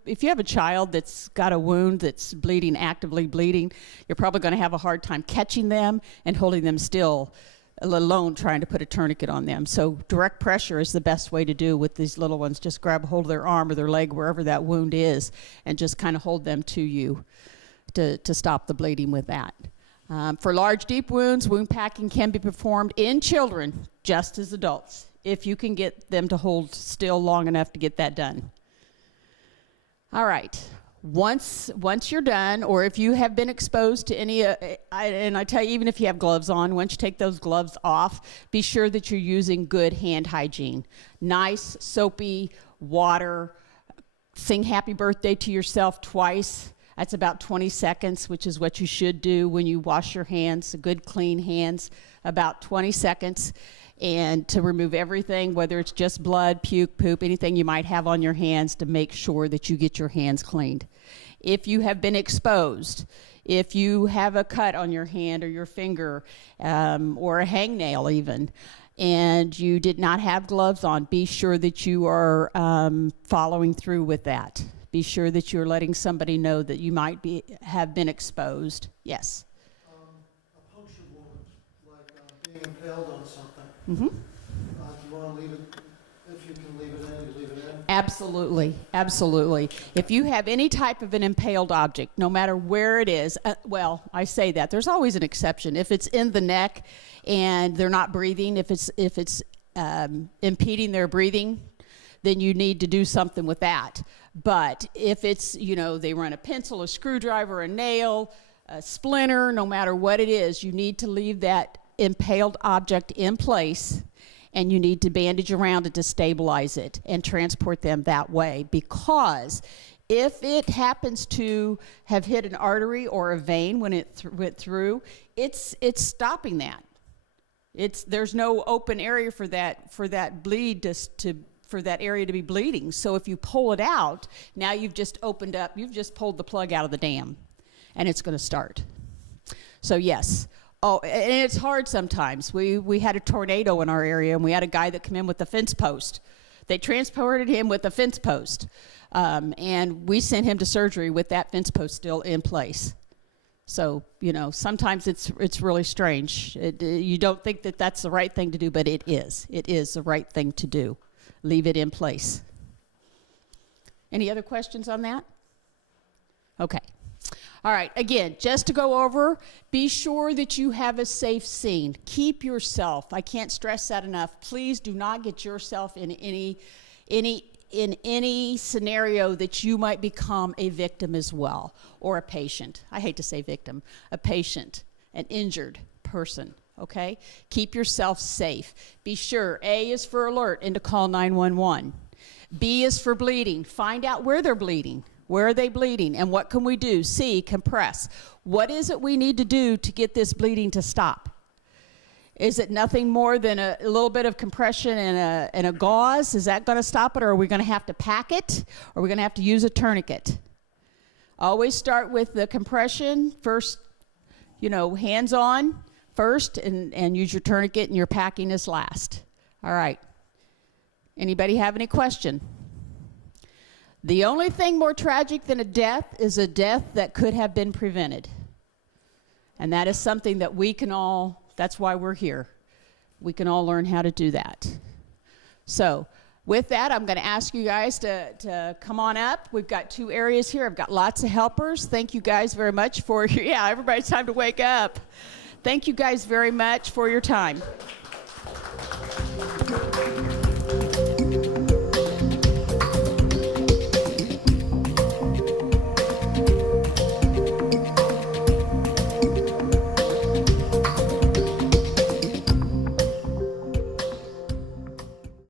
If you have a child that's got a wound that's bleeding, actively bleeding, you're probably going to have a hard time catching them and holding them still, let alone trying to put a tourniquet on them. So direct pressure is the best way to do with these little ones. Just grab a hold of their arm or their leg, wherever that wound is, and just kind of hold them to you to stop the bleeding with that. For large, deep wounds, wound packing can be performed in children just as adults, if you can get them to hold still long enough to get that done. All right. Once you're done, or if you have been exposed to any, and I tell you, even if you have gloves on, once you take those gloves off, be sure that you're using good hand hygiene. Nice, soapy water. Sing happy birthday to yourself twice. That's about 20 seconds, which is what you should do when you wash your hands, good clean hands, about 20 seconds. And to remove everything, whether it's just blood, puke, poop, anything you might have on your hands, to make sure that you get your hands cleaned. If you have been exposed, if you have a cut on your hand or your finger, or a hangnail even, and you did not have gloves on, be sure that you are following through with that. Be sure that you're letting somebody know that you might have been exposed. Yes? A puncture wound, like being impaled on something. Mm-hmm. Do you want to leave it, if you can leave it in, you leave it in? Absolutely, absolutely. If you have any type of an impaled object, no matter where it is, well, I say that. There's always an exception. If it's in the neck and they're not breathing, if it's impeding their breathing, then you need to do something with that. But if it's, they run a pencil, a screwdriver, a nail, a splinter, no matter what it is, you need to leave that impaled object in place, and you need to bandage around it to stabilize it and transport them that way. Because if it happens to have hit an artery or a vein when it went through, it's stopping that. There's no open area for that bleed for that area to be bleeding. So if you pull it out, now you've just pulled the plug out of the dam, and it's going to start. So yes. Oh, and it's hard sometimes. We had a tornado in our area, and we had a guy that came in with a fence post. They transported him with a fence post, and we sent him to surgery with that fence post still in place. So, sometimes it's really strange. You don't think that that's the right thing to do, but it is. It is the right thing to do. Leave it in place. Any other questions on that? Okay. All right, again, just to go over, be sure that you have a safe scene. Keep yourself, I can't stress that enough, please do not get yourself in any scenario that you might become a victim as well, or a patient. I hate to say victim, a patient, an injured person, okay? Keep yourself safe. Be sure, A is for alert and to call 911. B is for bleeding. Find out where they're bleeding. Where are they bleeding, and what can we do? C, compress. What is it we need to do to get this bleeding to stop? Is it nothing more than a little bit of compression and a gauze? Is that going to stop it, or are we going to have to pack it? Or are we going to have to use a tourniquet? Always start with the compression first, hands on first, and use your tourniquet, and your packing is last. All right. Anybody have any question? The only thing more tragic than a death is a death that could have been prevented. And that is something that we can all, that's why we're here. We can all learn how to do that. So with that, I'm going to ask you guys to come on up. We've got 2 areas here. I've got lots of helpers. Thank you guys very much for, everybody's time to wake up. Thank you guys very much for your time.